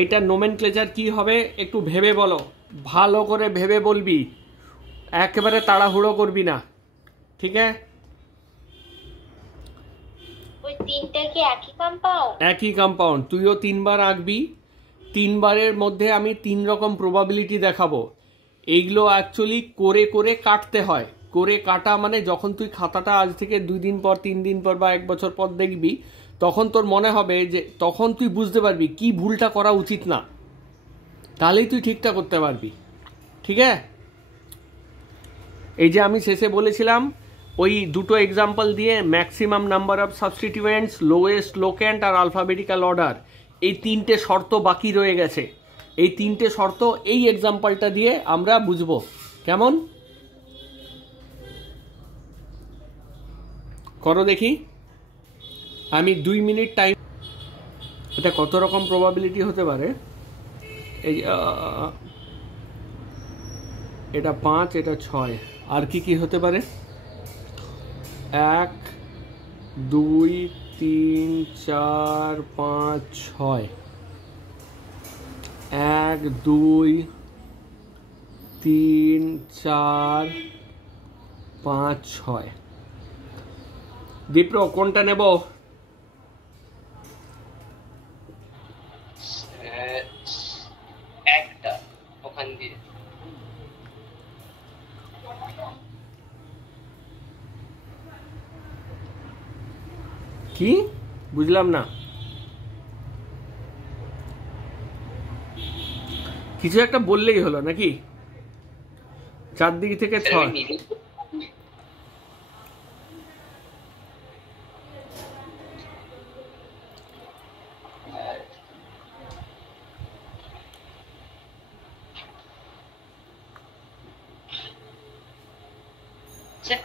এইটা নোমেনক্লেচার কি হবে একটু ভেবে বলো, ভালো করে ভেবে বলবি, একেবারে তাড়াহুড়ো করবি না, ঠিক আছে? ওই তিনটে কি একই কম্পাউন্ড? একই কম্পাউন্ড। তুইও 3 বার আঁকবি, 3 বারের মধ্যে আমি 3 রকম প্রবাবিলিটি দেখাবো। এইগুলো অ্যাকচুয়ালি করে করে কাটতে হয়। করে কাটা মানে যখন তুই খাতাটা আজ থেকে 2 দিন পর, 3 দিন পর বা 1 বছর পর দেখবি, তখন তোর মনে হবে যে, তখন তুই বুঝতে পারবি কি ভুলটা করা উচিত না, তাহলেই তুই ঠিকটা করতে পারবি, ঠিক আছে? এই যে আমি শেষে বলেছিলাম ওই দুটো এক্সাম্পল দিয়ে, maximum number of substituents, lowest locant আর আলফাবেটিক্যাল অর্ডার, এই 3টে শর্ত বাকি রয়ে গেছে। এই 3টে শর্ত এই এক্সাম্পলটা দিয়ে আমরা বুঝবো, কেমন? করো দেখি। আমি 2 মিনিট টাইম। এটা কত রকম প্রবাবিলিটি হতে পারে? এই এটা 5, এটা 6। আর কি হতে পারে? 1 2 3 4 5 6 1 2 3 4 5 6 দীপ্র কোনটা নেব? একটা ওখান দিয়ে কি বুঝলাম না, কিছু একটা বললেই হলো নাকি? চারদিক থেকে 6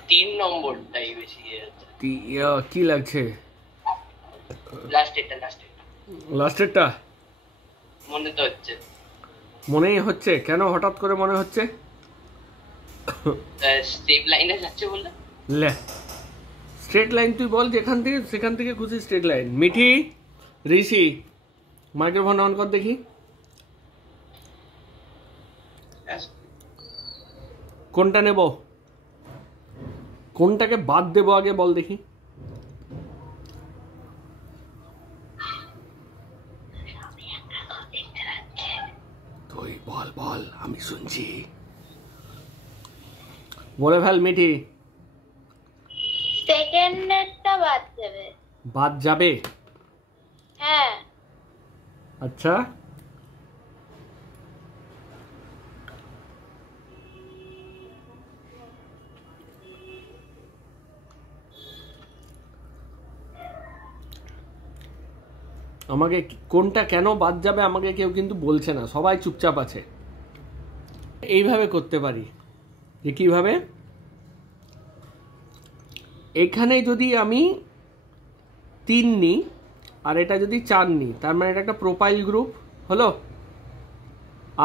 3 নম্বরটাই বেশি কি লাগছে? লাস্টেরটা মনে তো হচ্ছে, মনেই হচ্ছে। কেন হঠাৎ করে মনে হচ্ছে? স্ট্রেট লাইনে যাচ্ছে বলে। লে স্ট্রেট লাইন তুই বল যেখান থেকে, সেখান থেকে খুশি straight line. Mithi, Rishi microphone on কর দেখি। কোনটা নেব, কোনটাকে বাদ দেবো আগে বল দেখি। তুই বল বল, আমি শুনছি, বলে ফেল মিঠি। সেকেন্ডেরটা বাদ দেবে। বাদ যাবে? হ্যাঁ। আচ্ছা, আমাকে কোনটা কেন বাদ যাবে আমাকে কেউ কিন্তু বলছে না, সবাই চুপচাপ আছে। এইভাবে করতে পারি যে কিভাবে, এখানে যদি আমি 3 নিই আর এটা যদি 4 নিই, তার মানে এটা একটা প্রোপাইল গ্রুপ হলো।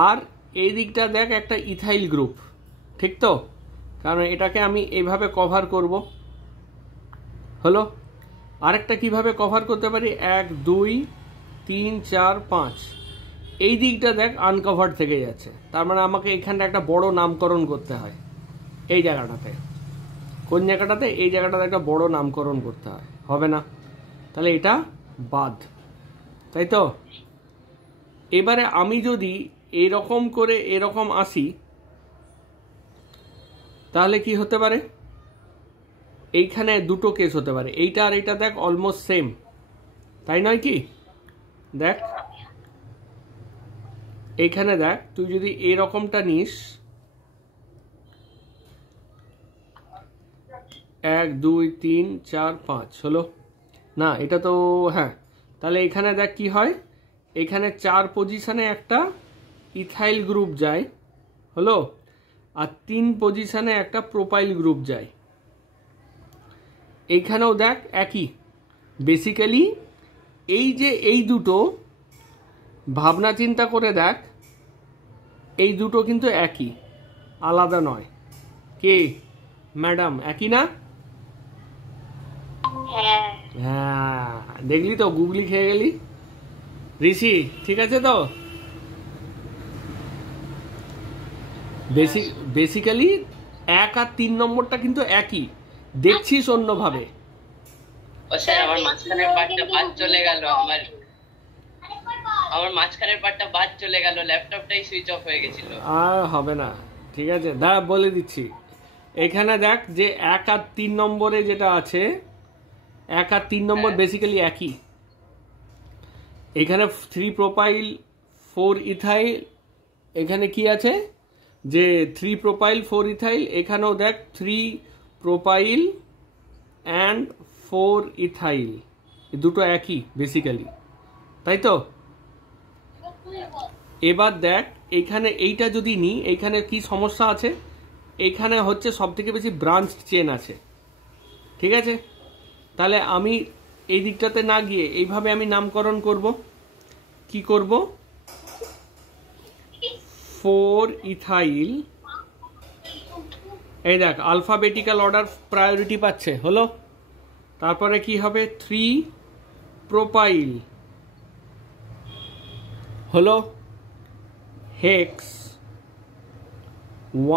আর এই দিকটা দেখ একটা ইথাইল গ্রুপ, ঠিক তো? কারণ এটাকে আমি এইভাবে কভার করব, হলো। আরেকটা কিভাবে কভার করতে পারি, 1 2 3 4 5, এই দিকটা দেখ আনকভার্ড থেকে যাচ্ছে, তার মানে আমাকে এখানটা একটা বড় নামকরণ করতে হয়। এই জায়গাটাতে, কোন জায়গাটাতে? এই জায়গাটাতে একটা বড় নামকরণ করতে হয়, হবে না? তাহলে এটা বাদ, তাই তো? এবারে আমি যদি এরকম করে এরকম আসি, তাহলে কি হতে পারে? এইখানে দুটো কেস হতে পারে, এইটা আর এইটা দেখ অলমোস্ট সেম, তাই নয় কি? দেখ এইখানে দেখ, তুই যদি এরকমটা নিস, 1 2 3 4 5 হলো না, এটা তো হ্যাঁ। তাহলে এখানে দেখ কি হয়, এখানে 4 পজিশনে একটা ইথাইল গ্রুপ যায়, হলো। আর 3 পজিশনে একটা প্রোপাইল গ্রুপ যায়। এইখানেও দেখ একই। বেসিক্যালি এই যে এই দুটো, ভাবনা চিন্তা করে দেখ, এই দুটো কিন্তু একই, আলাদা নয়। কে ম্যাডাম, একই না? হ্যাঁ, দেখলি তো, গুগলি খেয়ে গেলি। ঋষি ঠিক আছে তো? বেসিক্যালি 1 আর 3 নম্বরটা কিন্তু একই, দেখছিস অন্যভাবে। আমার মাঝখানের পার্টটা বাদ চলে গেল, আমার মাঝখানের পার্টটা বাদ চলে গেল, ল্যাপটপটাই সুইচ অফ হয়ে গেছিল। আর হবে না, ঠিক আছে, দাঁড়া বলে দিচ্ছি। এখানে দেখ যে 1 আর 3 নম্বরে যেটা আছে, 1 আর 3 নম্বর বেসিক্যালি একই। এখানে 3 প্রোপাইল 4 ইথাইল, এখানে কি আছে যে 3 প্রোপাইল 4 ইথাইল, এখানেও দেখ 3 প্রোপাইল অ্যান্ড 4 ইথাইল, এই দুটো একই বেসিক্যালি, তাই তো? এবার দেখ এইখানে এইটা যদি নিই, এইখানে কি সমস্যা আছে, এইখানে হচ্ছে সব থেকে বেশি ব্রাঞ্চ চেন আছে, ঠিক আছে? তাহলে আমি এই দিকটাতে না গিয়ে এইভাবে আমি নামকরণ করব। কি করব, 4 ইথাইল এই দেখ আলফাবেটিক্যাল অর্ডার প্রায়োরিটি পাচ্ছে, হলো। তারপরে কি হবে, 3 প্রোপাইল, হলো। হেক্স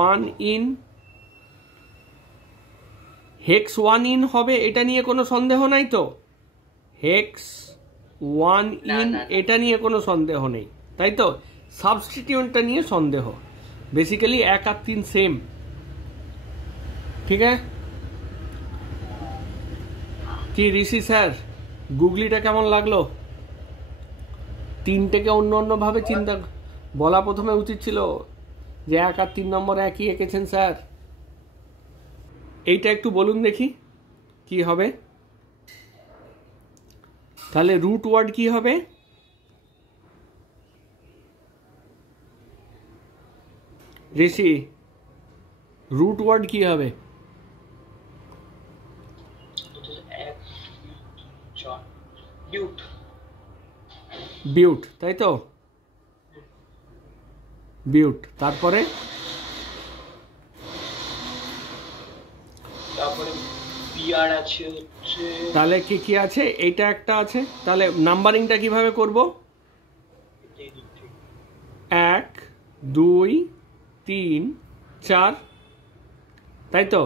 1 ইন, হেক্স 1 ইন হবে, এটা নিয়ে কোনো সন্দেহ নাই তো? হেক্স 1 ইন এটা নিয়ে কোনো সন্দেহ নেই, তাই তো? সাবস্টিটিউয়েন্টটা নিয়ে সন্দেহ। বেসিক্যালি 1 আর 3 সেম, ঠিক আছে? কি ঋষি স্যার, গুগলিটা কেমন লাগলো? 3টেকে অন্য অন্যভাবে চিন্তা বলা প্রথমে উচিত ছিল যে 1 আর 3 নম্বর একই এঁকেছেন স্যার। এইটা একটু বলুন দেখি কি হবে। তাহলে রুট ওয়ার্ড কি হবে? ঋষি, রুট ওয়ার্ড কি হবে? বিউট, তাই তো? বিউট। তারপরে বিআর আছে হচ্ছে, তাহলে কি কি আছে? এইটা একটা আছে। তাহলে নাম্বারিংটা কিভাবে করব? 1 2 3 4, তাই তো?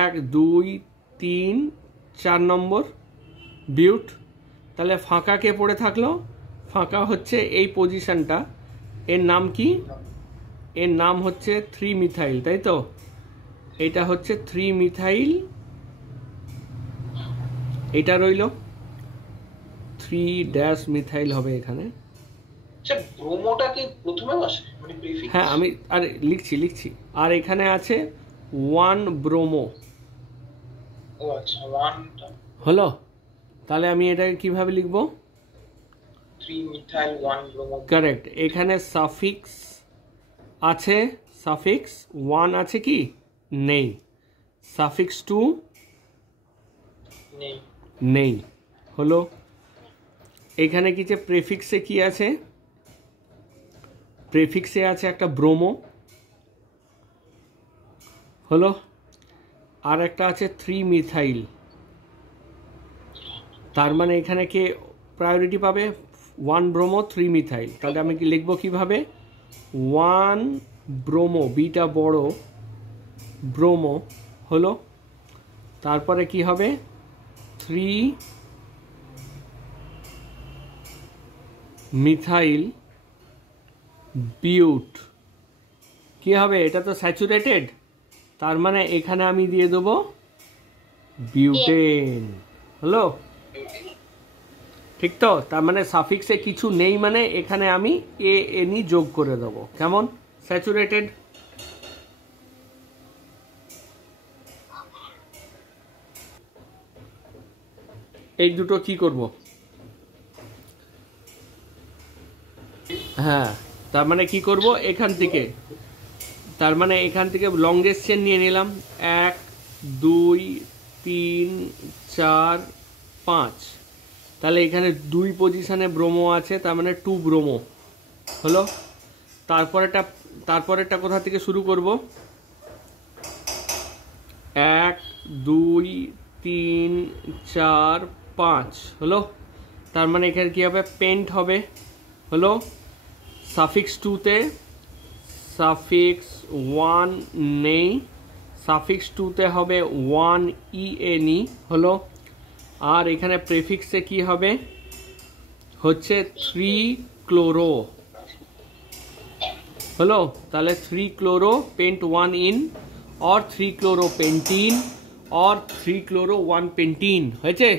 1 2 3 4 নম্বর বিউট। তাহলে ফাঁকা কে পড়ে থাকলো? ফাঁকা হচ্ছে এই পজিশনটা, এর নাম কি? এর নাম হচ্ছে 3 মিথাইল, তাই তো? এটা হচ্ছে 3 মিথাইল, এটা রইল 3 মিথাইল হবে এখানে। আচ্ছা ব্রোমোটা কি প্রথমে আসে মানে প্রিফিক্স? হ্যাঁ আমি আরে লিখছি। আর এখানে আছে 1 ব্রোমো, ও আচ্ছা 1টা হলো। তাহলে আমি এটাকে কিভাবে লিখব? 3 মিথাইল 1 ব্রোমো। কারেক্ট। এখানে সাফিক্স আছে, সাফিক্স 1 আছে কি? নেই। সাফিক্স 2 নেই। নেই, হলো। এখানে কিছু প্রেফিক্সে কি আছে? প্রেফিক্সে আছে একটা ব্রোমো, হলো। আর একটা আছে 3 মিথাইল, তার মানে এখানে কে প্রায়োরিটি পাবে? 1 ব্রোমো 3 মিথাইল। তাহলে আমি কি লিখবো কিভাবে? 1 ব্রোমো, বিটা বড়, ব্রোমো, হলো। তারপরে কি হবে? 3 মিথাইল বিউট, কি হবে? এটা তো স্যাচুরেটেড, তার মানে এখানে আমি দিয়ে দেবো বিউটেন, হলো। ঠিক তো? তার মানে সাফিক্সে কিছু নেই, মানে এখানে আমি এনি যোগ করে দেবো। কেমন? স্যাচুরেটেড। এই দুটো কি করব? হ্যাঁ, তার মানে কি করব? এখান থেকে, তার মানে এখান থেকে লংগেস্ট চেন নিয়ে নিলাম। 1 2 3 4 5। তাহলে এখানে 2 পজিশনে ব্রোমো আছে, তার মানে 2 ব্রোমো, হলো। তারপরেরটা কোথা থেকে শুরু করব? 1 2 3 4 5, হলো। তার মানে এখানে কি হবে? পেন্ট হবে, হলো। সাফিক্স 2তে সাফিক্স 1 নেই, সাফিক্স 2তে হবে 1 ইএনই, হলো। আর এখানে প্রেফিক্সে কি হবে? হচ্ছে 3 ক্লোরো, হলো। তাহলে 3 ক্লোরো পেন্ট 1 ইন, और 3 क्लोरो पेंटीन, और 3 क्लोरो 1 पेंटीन হয়েছে।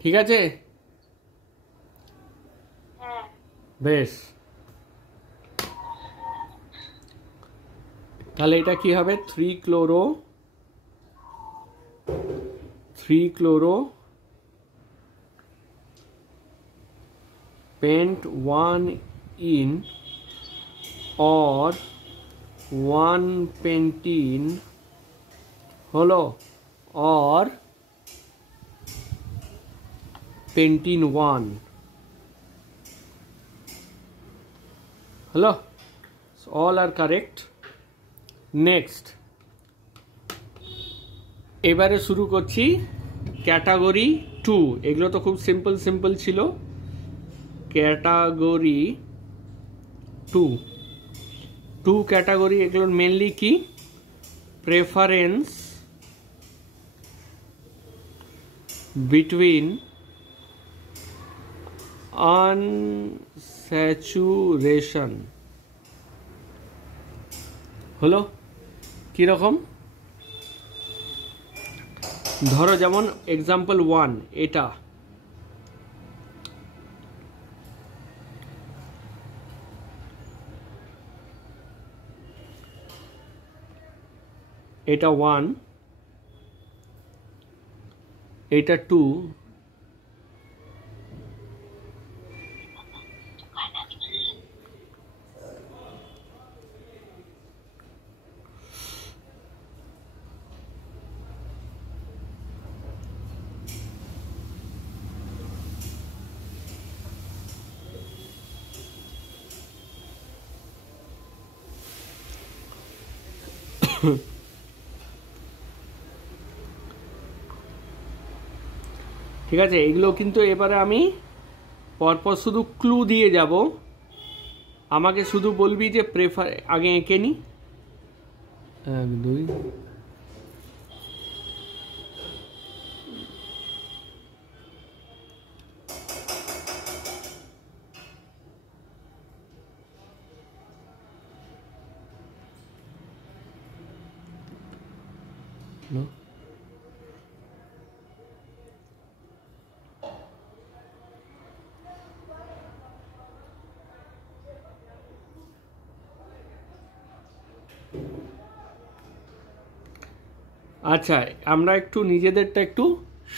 ঠিক আছে, বেশ। তাহলে এটা কি হবে? 3 क्लोरो पेंट 1 इन और 1 पेंटीन, হলো। और पेंटीन 1, হলো, অল আর কারেক্ট। নেক্সট, এবারে শুরু করছি ক্যাটাগরি 2। এগুলো তো খুব সিম্পল সিম্পল ছিল। ক্যাটাগরি 2 ক্যাটাগরি, এগুলোর মেনলি কি? Preference between unsaturation. হলো কিরকম? ধরো যেমন এক্সাম্পল 1, এটা এটা 1, এটা 2, ঠিক আছে। এগুলো কিন্তু এবারে আমি পরপর শুধু ক্লু দিয়ে যাব। আমাকে শুধু বলবি যে প্রেফার, আগে এঁকে নি 1 2, no? আচ্ছা, আমরা একটু নিজেদেরটা একটু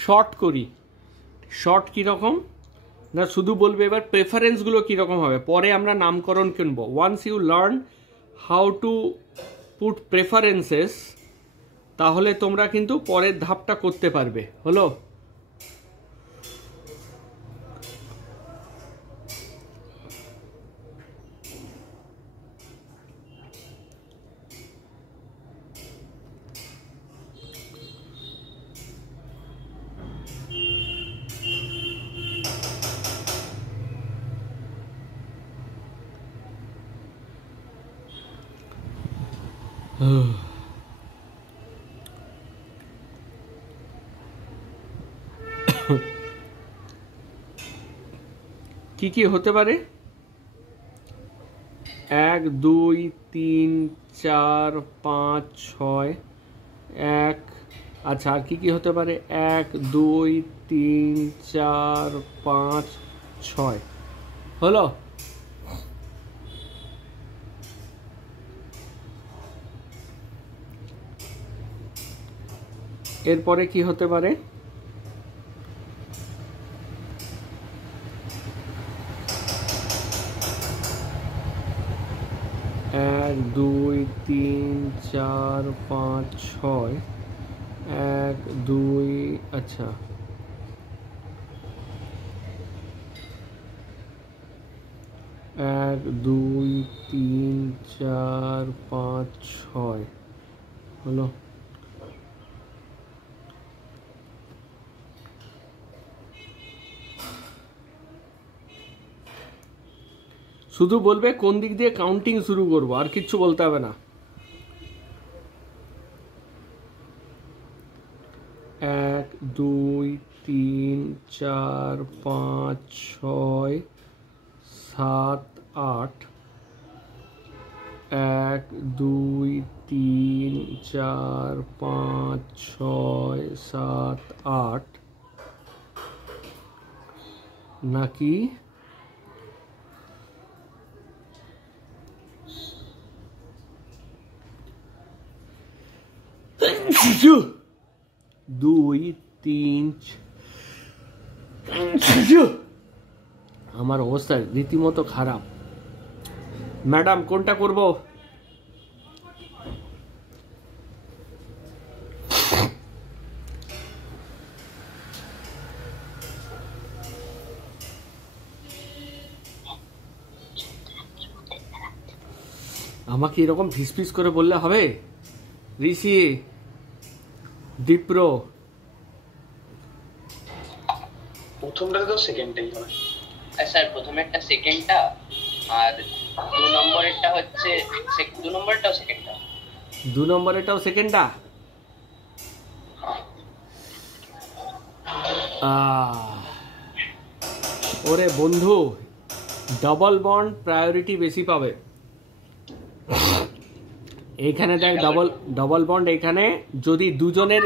শর্ট করি। শর্ট কীরকম না, শুধু বলবে এবার প্রেফারেন্সগুলো কীরকম হবে, পরে আমরা নামকরণ কিনবো। Once you learn how to put preferences, তাহলে তোমরা কিন্তু পরের ধাপটা করতে পারবে। হলো, কি কি হতে পারে? 1 2 3 4 5 6 1। আচ্ছা, আর কি কি হতে পারে? 1 2 3 4 5 6। হলো, এরপরে কি হতে পারে? 1 2 3 4 5 6, 1 2, আচ্ছা 1 2 3 4 5 6। হলো, শুধু বলবে কোন দিক দিয়ে কাউন্টিং শুরু করব, আর কিচ্ছু বলতে হবে না। 1 2 3 4 5 6 7 8, 1 2 3 4 5 6 7 8, নাকি 2 3। আমার অবস্থা রীতিমতো খারাপ। ম্যাডাম কোনটা করব? আমাকে এরকম ফিসফিস করে বললে হবে? ঋষি, দীপ্র, প্রথমটা তো সেকেন্ডটাই হবে। স্যার প্রথমেরটা সেকেন্ডটা, আর 2 নম্বরেরটা হচ্ছে 2 নম্বরটাও সেকেন্ডটা। 2 নম্বরেরটাও সেকেন্ডটা। ওরে বন্ধু, ডাবল বন্ড প্রায়োরিটি বেশি পাবে। এইখানে দেখ, ডাবল বন্ড এখানে যদি দুজনের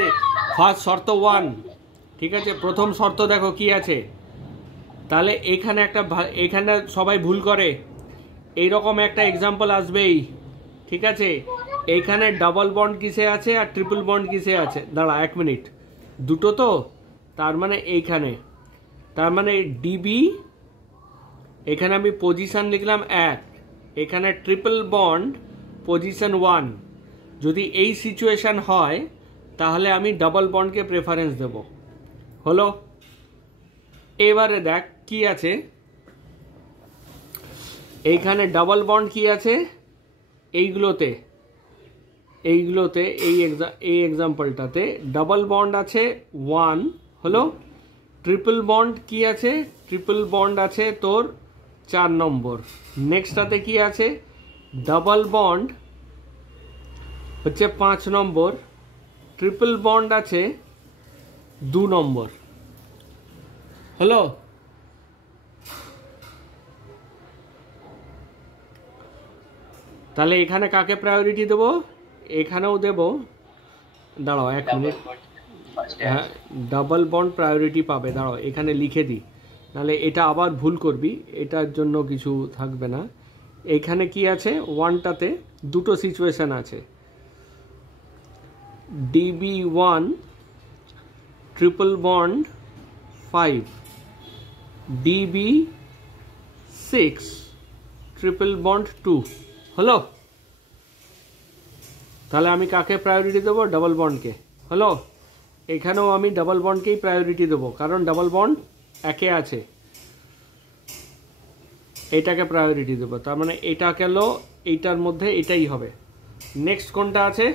ফার্স্ট শর্ত 1, ঠিক আছে, প্রথম শর্ত দেখো কি আছে, তাহলে এখানে এখানে সবাই ভুল করে, এইরকম একটা এক্সাম্পল আসবেই, ঠিক আছে। এইখানে ডাবল বন্ড কিসে আছে আর ট্রিপল বন্ড কিসে আছে? দাঁড়া 1 মিনিট, দুটো তো, তার মানে এইখানে, তার মানে ডিবি, এখানে আমি পজিশন লিখলাম 1, এখানে ট্রিপল বন্ড পজিশন 1। যদি এই সিচুয়েশন হয় তাহলে আমি ডাবল বন্ডকে প্রেফারেন্স দেব। হলো? এবারে দেখ কি আছে, এইখানে ডাবল বন্ড কি আছে, এইগুলোতে এই এক্সাম্পলটাতে ডাবল বন্ড আছে 1, হলো। ট্রিপল বন্ড কি আছে? ট্রিপল বন্ড আছে তোর 4 নম্বর। নেক্সটটাতে কি আছে? ডাবল বন্ড হচ্ছে 5 নম্বর, ট্রিপল বন্ড আছে 2 নম্বর। হলো? তাহলে এখানে কাকে প্রায়োরিটি দেব? এখানেও দেব, দাঁড়াও 1 মিনিট, হ্যাঁ ডাবল বন্ড প্রায়োরিটি পাবে, দাঁড়াও এখানে লিখে দিই, নাহলে এটা আবার ভুল করবি, এটার জন্য কিছু থাকবে না। এখানে কি আছে? 1টাতে দুটো সিচুয়েশন আছে, DB1 triple bond 5, DB6 triple bond 2। হলো? তাহলে আমি কাকে প্রায়োরিটি দেবো? ডাবল বন্ডকে। হলো? এখানেও আমি ডাবল বন্ডকেই প্রায়োরিটি দেবো, কারণ ডাবল বন্ড একে আছে, এটাকে প্রায়োরিটি দেবো, তার মানে এটা গেল, এইটার মধ্যে এটাই হবে। নেক্সট কোনটা আছে?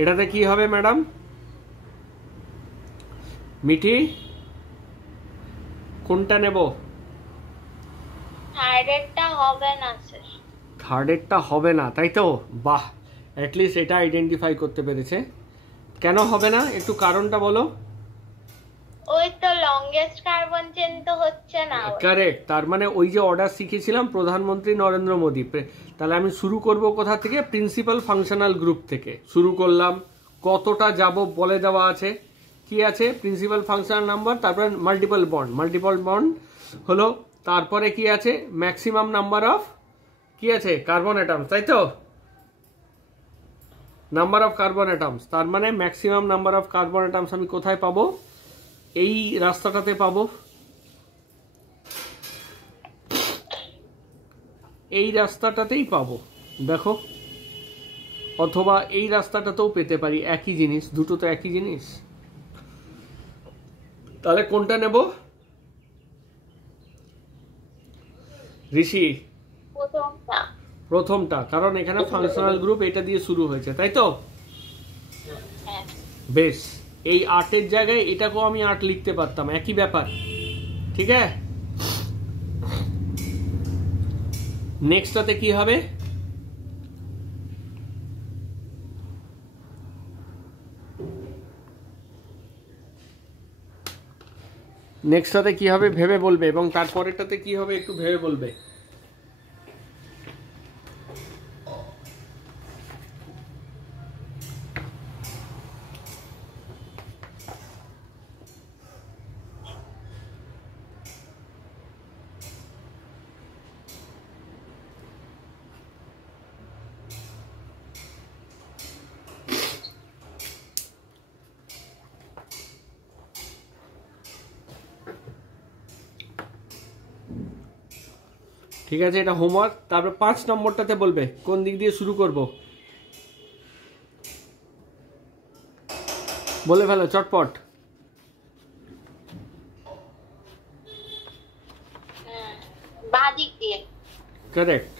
এটাতে কি হবে ম্যাডাম? মিঠি, কোনটা নেব? থার্ডেরটা হবে না স্যার। থার্ডেরটা হবে না, তাই তো? বাহ, অ্যাটলিস্ট এটা আইডেন্টিফাই করতে পেরেছে। কেন হবে না, একটু কারণটা বলো। ওই তো লংগেস্ট কার্বন চেন তো হচ্ছে না। কারেক্ট, তার মানে ওই যে অর্ডার শিখেছিলাম প্রধানমন্ত্রী নরেন্দ্র মোদী, তাহলে আমি শুরু করব কোথা থেকে? প্রিন্সিপাল ফাংশনাল গ্রুপ থেকে শুরু করলাম। কতটা যাব বলে দেওয়া আছে, কি আছে? প্রিন্সিপাল ফাংশনাল নাম্বার, তারপরে মাল্টিপল বন্ড হলো, তারপরে কি আছে? ম্যাক্সিমাম নাম্বার অফ কি আছে? কার্বন অ্যাটমস, তাই তো? নাম্বার অফ কার্বন অ্যাটমস, তার মানে maximum number of carbon atoms আমি কোথায় পাবো? এই রাস্তাটাতে পাবো, এই রাস্তাটাতেই পাবো, দেখো, অথবা এই রাস্তাটাতেও পেতে পারি, একই জিনিস, দুটো তো একই জিনিস। তাহলে কোনটা নেব ঋষি? প্রথমটা, কারণ এখানে ফাংশনাল গ্রুপ এটা দিয়ে শুরু হয়েছে, তাই তো? বেশ, এই 8-এর জায়গায় এটাকেও আমি 8 লিখতে পারতাম, একই ব্যাপার, ঠিক আছে। নেক্সটটাতে কি হবে? নেক্সটটাতে কি হবে ভেবে বলবে, এবং তারপরেরটাতে কি হবে একটু ভেবে বলবে। ঠিক আছে, এটা হোমওয়ার্ক। তারপর 5 নম্বরটাতে বলবে কোন দিক দিয়ে শুরু করব, বলে ফেলো চটপট। বাঁ দিক দিয়ে। কারেক্ট।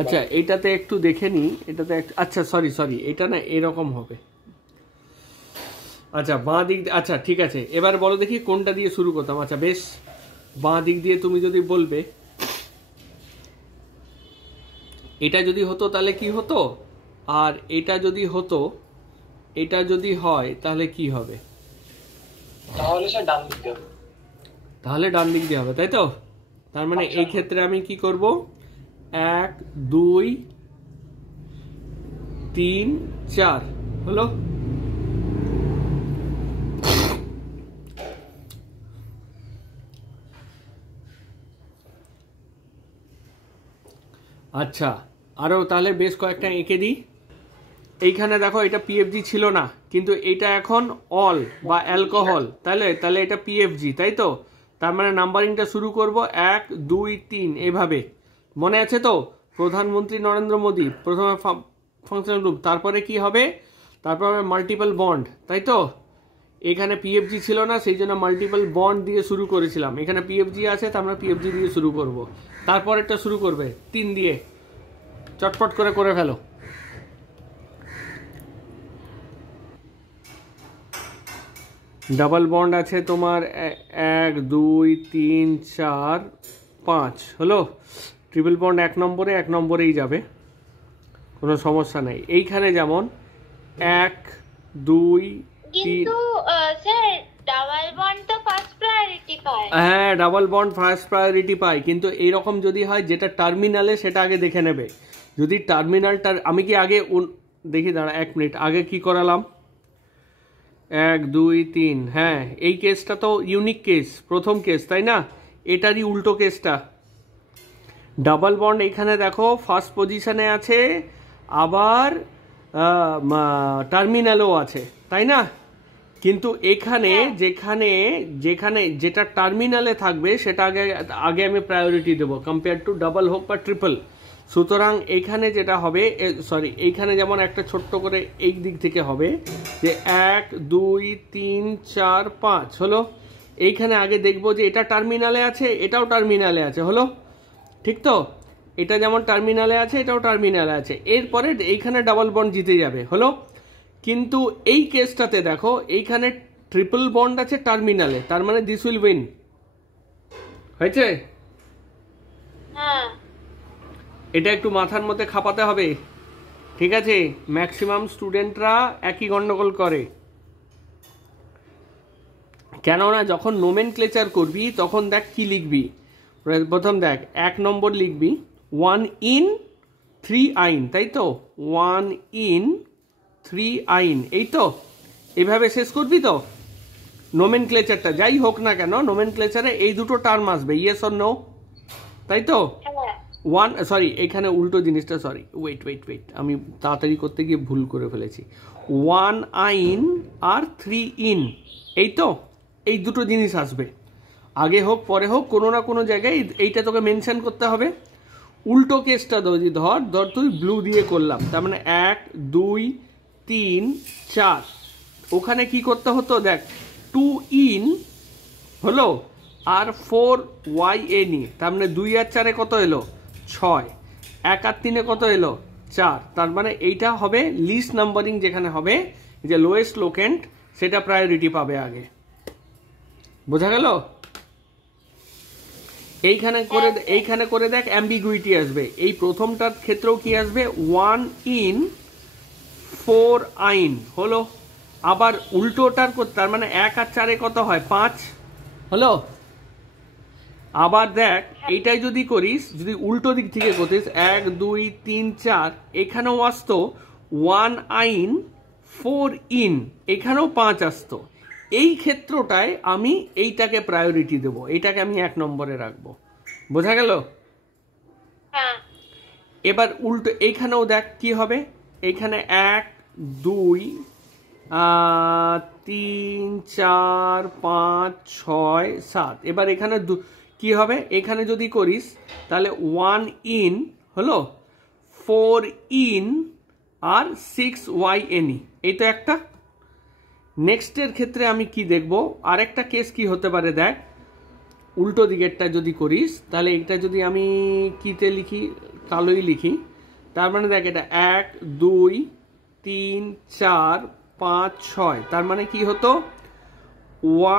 আচ্ছা এটাতে একটু দেখে নি, এটাতে আচ্ছা সরি এটা না এরকম হবে। আচ্ছা বাঁ দিক, আচ্ছা ঠিক আছে, এবার বলো দেখি কোনটা দিয়ে শুরু করতাম। আচ্ছা বেশ, বাঁ দিক দিয়ে তুমি যদি বলবে, এটা যদি হতো তাহলে কি হতো, আর এটা যদি হতো, এটা যদি হয় তাহলে কি হবে? তাহলে স্যার ডান দিকে হবে। তাহলে ডান দিক দিয়ে হবে, তাই তো? তার মানে এই ক্ষেত্রে আমি কি করব, 1 2 3 4 হলো। আচ্ছা আরো তাহলে বেশ কয়েকটা এঁকে দিই। এইখানে দেখো এটা পিএফজি ছিল না, কিন্তু এটা এখন অল বা অ্যালকোহল, তাহলে এটা পিএফজি, তাই তো? তার মানে নাম্বারিংটা শুরু করব 1 2 3 এইভাবে। মনে আছে তো? প্রধানমন্ত্রী নরেন্দ্র মোদী, প্রথমে ফাংশনাল গ্রুপ, তারপরে কি হবে, তারপরে মাল্টিপল বন্ড, তাই তো? এখানে পিএফজি ছিল না, সেই জন্য মাল্টিপল বন্ড দিয়ে শুরু করেছিলাম। এখানে পিএফজি আছে, তার মানে পিএফজি দিয়ে শুরু করব। তারপরেরটা শুরু করবে 3 দিয়ে, চটপট করে ফেলো। ডাবল বন্ড আছে তোমার 1 2 3 4 5 হলো। ট্রিপল বন্ড 1 নম্বরেই যাবে, কোনো সমস্যা নাই। এইখানে যেমন 1 2 3, কিন্তু স্যার ডাবল বন্ড তো ফার্স্ট প্রায়োরিটি পায়। হ্যাঁ ডাবল বন্ড ফার্স্ট প্রায়োরিটি পায়, কিন্তু এইরকম যদি হয় যেটা টার্মিনালে, সেটা আগে দেখে নেবে। যদি টার্মিনালটা, আমি কি আগে দেখি, দাঁড়া 1 মিনিট, আগে কি করালাম, 1 2 3, হ্যাঁ এই কেসটা তো ইউনিক কেস, প্রথম কেস, তাই না? এটারই উল্টো কেসটা। ডাবল বন্ড এখানে দেখো ফার্স্ট পজিশনে আছে, আবার টার্মিনালও আছে, তাই না? কিন্তু এখানে যেখানে যেটা টার্মিনালে থাকবে সেটা আগে আমি প্রায়োরিটি দেবো, কম্পেয়ার টু ডাবল হোক বা ট্রিপল। সুতরাং এইখানে যেটা হবে, এইখানে যেমন একটা ছোট্ট করে এই দিক থেকে হবে যে 1 2 3 4 5 হলো। এইখানে আগে দেখবো যে এটা টার্মিনালে আছে, এটাও টার্মিনালে আছে, হলো ঠিক তো? এটা যেমন টার্মিনালে আছে, এটাও টার্মিনালে আছে, এরপরে এইখানে ডাবল বন্ড জিতে যাবে, হলো। কিন্তু এই কেসটাতে দেখো এইখানে ট্রিপল বন্ড আছে টার্মিনালে, তার মানে দিস উইল উইন, হয়েছে? হ্যাঁ, এটা একটু মাথার মধ্যে খাপাতে হবে, ঠিক আছে? ম্যাক্সিমাম স্টুডেন্টরা একই গন্ডগোল করে, কেননা যখন নোমেনক্লেচার করবি তখন দেখ কি লিখবি। প্রথম দেখ 1 নম্বর লিখবি 1 in 3 আইন, তাই তো? 1 in 3 আইন, এই তো? এইভাবে শেষ করবি তো নোমেনক্লেচারটা, যাই হোক না কেন নোমেনক্লেচারে এই দুটো টার্ম আসবে, ইয়েস অর নো, তাই তো? এখানে উল্টো জিনিসটা, সরি ওয়েট, আমি তাড়াতাড়ি করতে গিয়ে ভুল করে ফেলেছি। 1 আইন আর 3 ইন, এই তো? এই দুটো জিনিস আসবে, আগে হোক পরে হোক, কোনো না কোনো জায়গায় এইটা তোকে মেনশন করতে হবে। উল্টো কেসটা যদি ধর তুই ব্লু দিয়ে করলাম, তার মানে 1 2 3 4, ওখানে কি করতে হতো দেখ, 2 ইন হলো আর 4 ওয়াই এন ই, তার মানে 2 আর 4 কত এলো 6, 1 আর 3 কত এলো 4। তার মানে এইটা হবে লিস্ট নাম্বারিং, যেখানে হবে যে লোয়েস্ট লোকেন্ট সেটা প্রায়োরিটি পাবে আগে, বোঝা গেল? এইখানে করে দেখ অ্যাম্বিগুইটি আসবে। এই প্রথমটার ক্ষেত্রেও কি আসবে, 1 in 4 আইন হলো। আবার উল্টোটার করতে, তার মানে 1 আর 4 কত হয় 5 হলো। আবার দেখ এইটাই যদি করিস, যদি উল্টো দিক থেকে করতিস 1 2 3 4, এখানেও আসতো 1 আইন 4 ইন, এখানেও 5 আসতো। এই ক্ষেত্রটায় আমি এইটাকে প্রায়োরিটি দেবো, এইটাকে আমি 1 নম্বরে রাখবো, বোঝা গেল? এবার উল্টো এইখানেও দেখ কি হবে, এইখানে 1 2 3 4 5 6 7, এবার এখানে কি হবে, এখানে যদি করিস তাহলে 1 ইন হলো, 4 ইন আর 6 ওয়াই এন ই, এই তো একটা। নেক্সটের ক্ষেত্রে আমি কি দেখব, আরেকটা কেস কি হতে পারে দেখ, উল্টো দিকেরটা যদি করিস তাহলে এটা যদি আমি কিতে লিখি, কালোই লিখি, তার মানে দেখ এটা 1 2 3 4 5 6, তার মানে কি হতো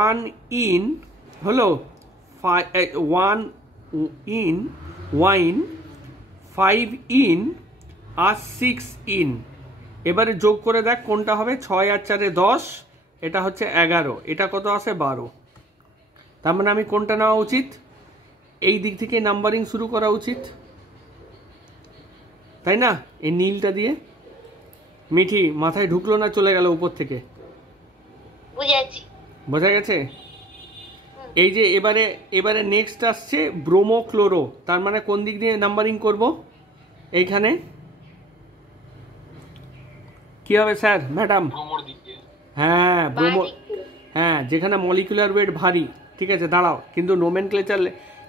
1 in হলো 1 in wine, 5 in R 6 in। এবারে যোগ করে দেখ কোনটা হবে, 6 আর 4 10, এটা হচ্ছে 11, এটা কত আসে 12। তার মানে আমি কোনটা নেওয়া উচিত, এই দিক থেকে নাম্বারিং শুরু করা উচিত, তাই না? এই নীলটা দিয়ে। মিঠি মাথায় ঢুকলো না, চলে গেল উপর থেকে? বুঝেছি। বোঝা গেছে? এই যে এবারে নেক্সট আসছে ব্রোমো ক্লোরো, তার মানে কোন দিক দিয়ে নাম্বারিং করব, এইখানে কি হবে স্যার ম্যাডাম? ব্রোমোর দিকে। হ্যাঁ ব্রোমো, হ্যাঁ যেখানে মলিকুলার ওয়েট ভারী। ঠিক আছে দাঁড়াও, কিন্তু নোমেনক্লেচার,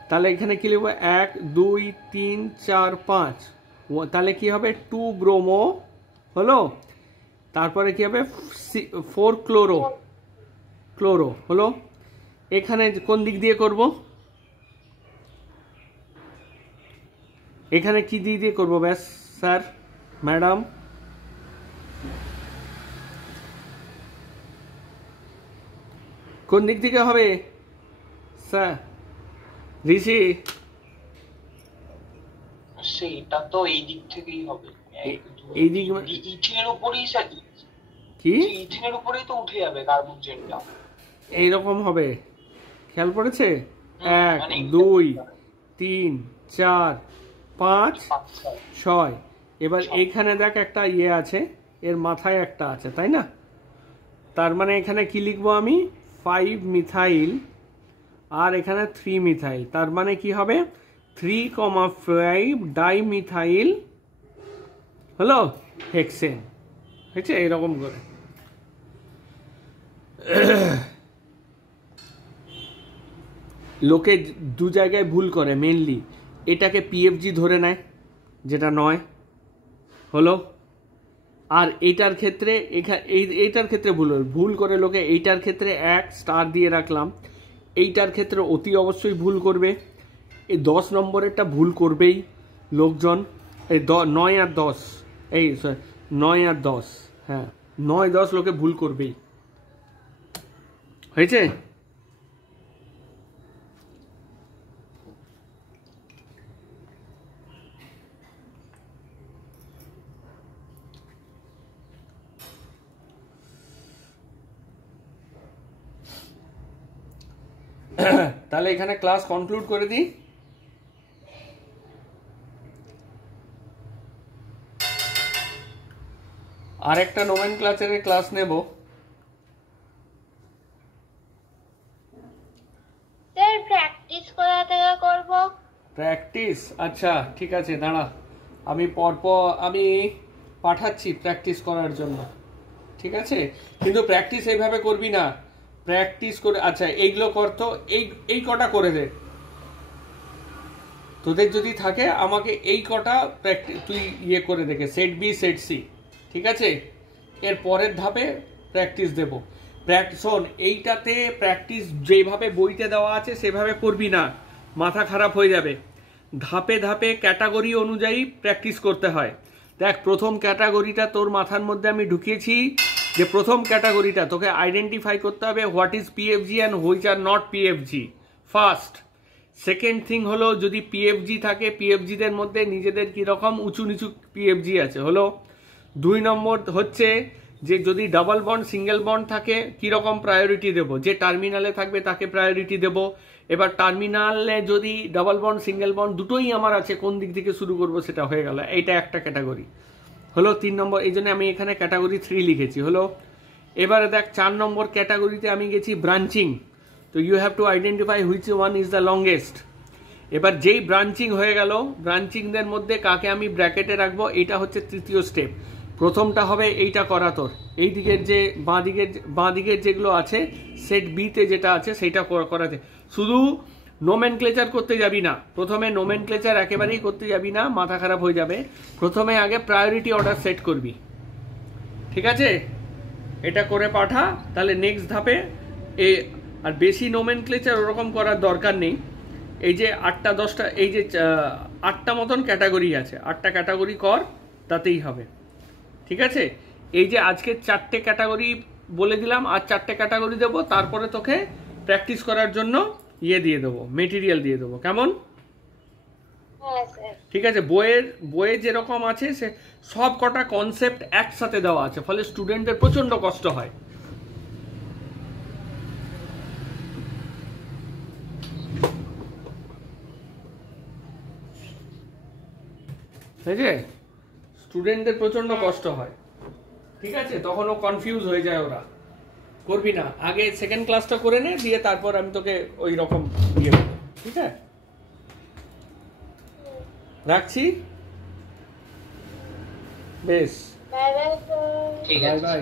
তাহলে এখানে কি লিখবো 1 2 3 4 5, তাহলে কি হবে 2 ব্রোমো হলো, তারপরে কি হবে 4 ক্লোরো হলো। এখানে কোন দিক দিয়ে করব, এখানে কি দিয়ে করব ব্যাস স্যার ম্যাডাম? কোন দিক থেকে হবে স্যার ঋষি? সেটা তো এই দিক থেকেই হবে, এই দিক ইথিনের উপরেই কি, ইথিনের উপরেই তো উঠে যাবে কার্বন চেনটা, এইরকম হবে, খেয়াল পড়েছে? 1 মানে 2 3 4 5 6, এবার এইখানে দেখ একটা ইয়ে আছে, এর মাথায় একটা আছে, তাই না? তার মানে এখানে কি লিখবো আমি 5 মিথাইল আর এখানে 3 মিথাইল, তার মানে কি হবে 3,5 ডাইমিথাইল হলো হেক্সেন। হয়েছে এরকম করে। লোকে দু জায়গায় ভুল করে, মেনলি এটাকে পিএফজি ধরে নেয় যেটা নয় হলো, আর এইটার ক্ষেত্রে এইটার ক্ষেত্রে ভুল করে লোকে, এইটার ক্ষেত্রে 1 স্টার দিয়ে রাখলাম, এইটার ক্ষেত্রে অতি অবশ্যই ভুল করবে, এই 10 নম্বরেরটা ভুল করবেই লোকজন, এই 9 আর 10, এই 9 আর 10, হ্যাঁ 9 10 লোকে ভুল করবেই। হয়েছে? তাহলে এখানে ক্লাস কনক্লুড করে দিই। আরেকটা নোমেনক্লেচারের ক্লাস নেব। স্যার প্র্যাকটিস কোথা থেকে করব? প্র্যাকটিস, আচ্ছা ঠিক আছে দাঁড়া, আমি পরপর আমি পাঠাচ্ছি প্র্যাকটিস করার জন্য, ঠিক আছে? কিন্তু প্র্যাকটিস এইভাবে করবি না, প্র্যাকটিস করে, আচ্ছা এইগুলো করতো, এই কটা করে দে, তোদের যদি থাকে আমাকে এই কটা প্র্যাকটিস তুই ইয়ে করে দেখে, সেট বি সেট সি, ঠিক আছে? এর পরের ধাপে প্র্যাকটিস দেব। শোন, এইটাতে প্র্যাকটিস যেভাবে বইতে দেওয়া আছে সেভাবে করবি না, মাথা খারাপ হয়ে যাবে। ধাপে ধাপে ক্যাটাগরি অনুযায়ী প্র্যাকটিস করতে হয়। দেখ প্রথম ক্যাটাগরিটা তোর মাথার মধ্যে আমি ঢুকিয়েছি, যে প্রথম ক্যাটাগরিটা তোকে আইডেন্টিফাই করতে হবে what is PFG and which are not PFG first. Second thing হলো যদি পিএফজি থাকে, পিএফজিদের মধ্যে নিজেদের কীরকম উঁচু নিচু পিএফজি আছে হলো। 2 নম্বর হচ্ছে যে যদি ডাবল বন্ড সিঙ্গেল বন্ড থাকে কীরকম প্রায়োরিটি দেব, যে টার্মিনালে থাকবে তাকে প্রায়োরিটি দেব। এবার টার্মিনালে যদি ডাবল বন্ড সিঙ্গেল বন্ড দুটোই আমার আছে, কোন দিক থেকে শুরু করব সেটা হয়ে গেল, এইটা একটা ক্যাটাগরি হলো 3 নম্বর। এই জন্য আমি এখানে ক্যাটাগরি 3 লিখেছি হলো। এবারে দেখ 4 নম্বর ক্যাটাগরিতে আমি গেছি ব্রাঞ্চিং, তো you have to identify which one is the longest. এবার যেই ব্রাঞ্চিং হয়ে গেল, ব্রাঞ্চিংদের মধ্যে কাকে আমি ব্র্যাকেটে রাখবো, এটা হচ্ছে তৃতীয় স্টেপ। প্রথমটা হবে এইটা করা তোর, এই দিকের যে বাঁ দিকের যেগুলো আছে সেট বিতে যেটা আছে সেইটা করাতে। শুধু নোমেনক্লেচার করতে যাবি না, প্রথমে নোমেনক্লেচার একেবারেই করতে যাবি না, মাথা খারাপ হয়ে যাবে। প্রথমে আগে প্রায়োরিটি অর্ডার সেট করবি, ঠিক আছে? এটা করে পাঠা, তাহলে নেক্সট ধাপে এ আর বেশি নোমেনক্লেচার ওরকম করার দরকার নেই। এই যে 8টা 10টা এই যে 8টা মতন ক্যাটাগরি আছে, 8টা ক্যাটাগরি কর, তাতেই হবে। ঠিক আছে, এই যে আজকে 4টে ক্যাটাগরি বলে দিলাম, আর 4টে ক্যাটাগরি দেবো, তারপরে তোকে প্র্যাকটিস করার জন্য দিয়ে দেবো, মেটেরিয়াল দিয়ে দেবো, কেমন? হ্যাঁ স্যার। ঠিক আছে, বইয়ে যেরকম আছে সে সব কটা কনসেপ্ট একসাথে দেওয়া আছে, ফলে স্টুডেন্টদের প্রচন্ড কষ্ট হয়। ঠিক আছে, স্টুডেন্টদের প্রচন্ড কষ্ট হয়। ঠিক আছে, তখন ও কনফিউজ হয়ে যায়, ওরা করবি না, আগে সেকেন্ড ক্লাসটা করে নে, দিয়ে তারপর আমি তোকে ওই রকম দিয়ে দেবো। ঠিক আছে, রাখছি, বেশ, বাই বাই। ঠিক বাই আছে। বাই।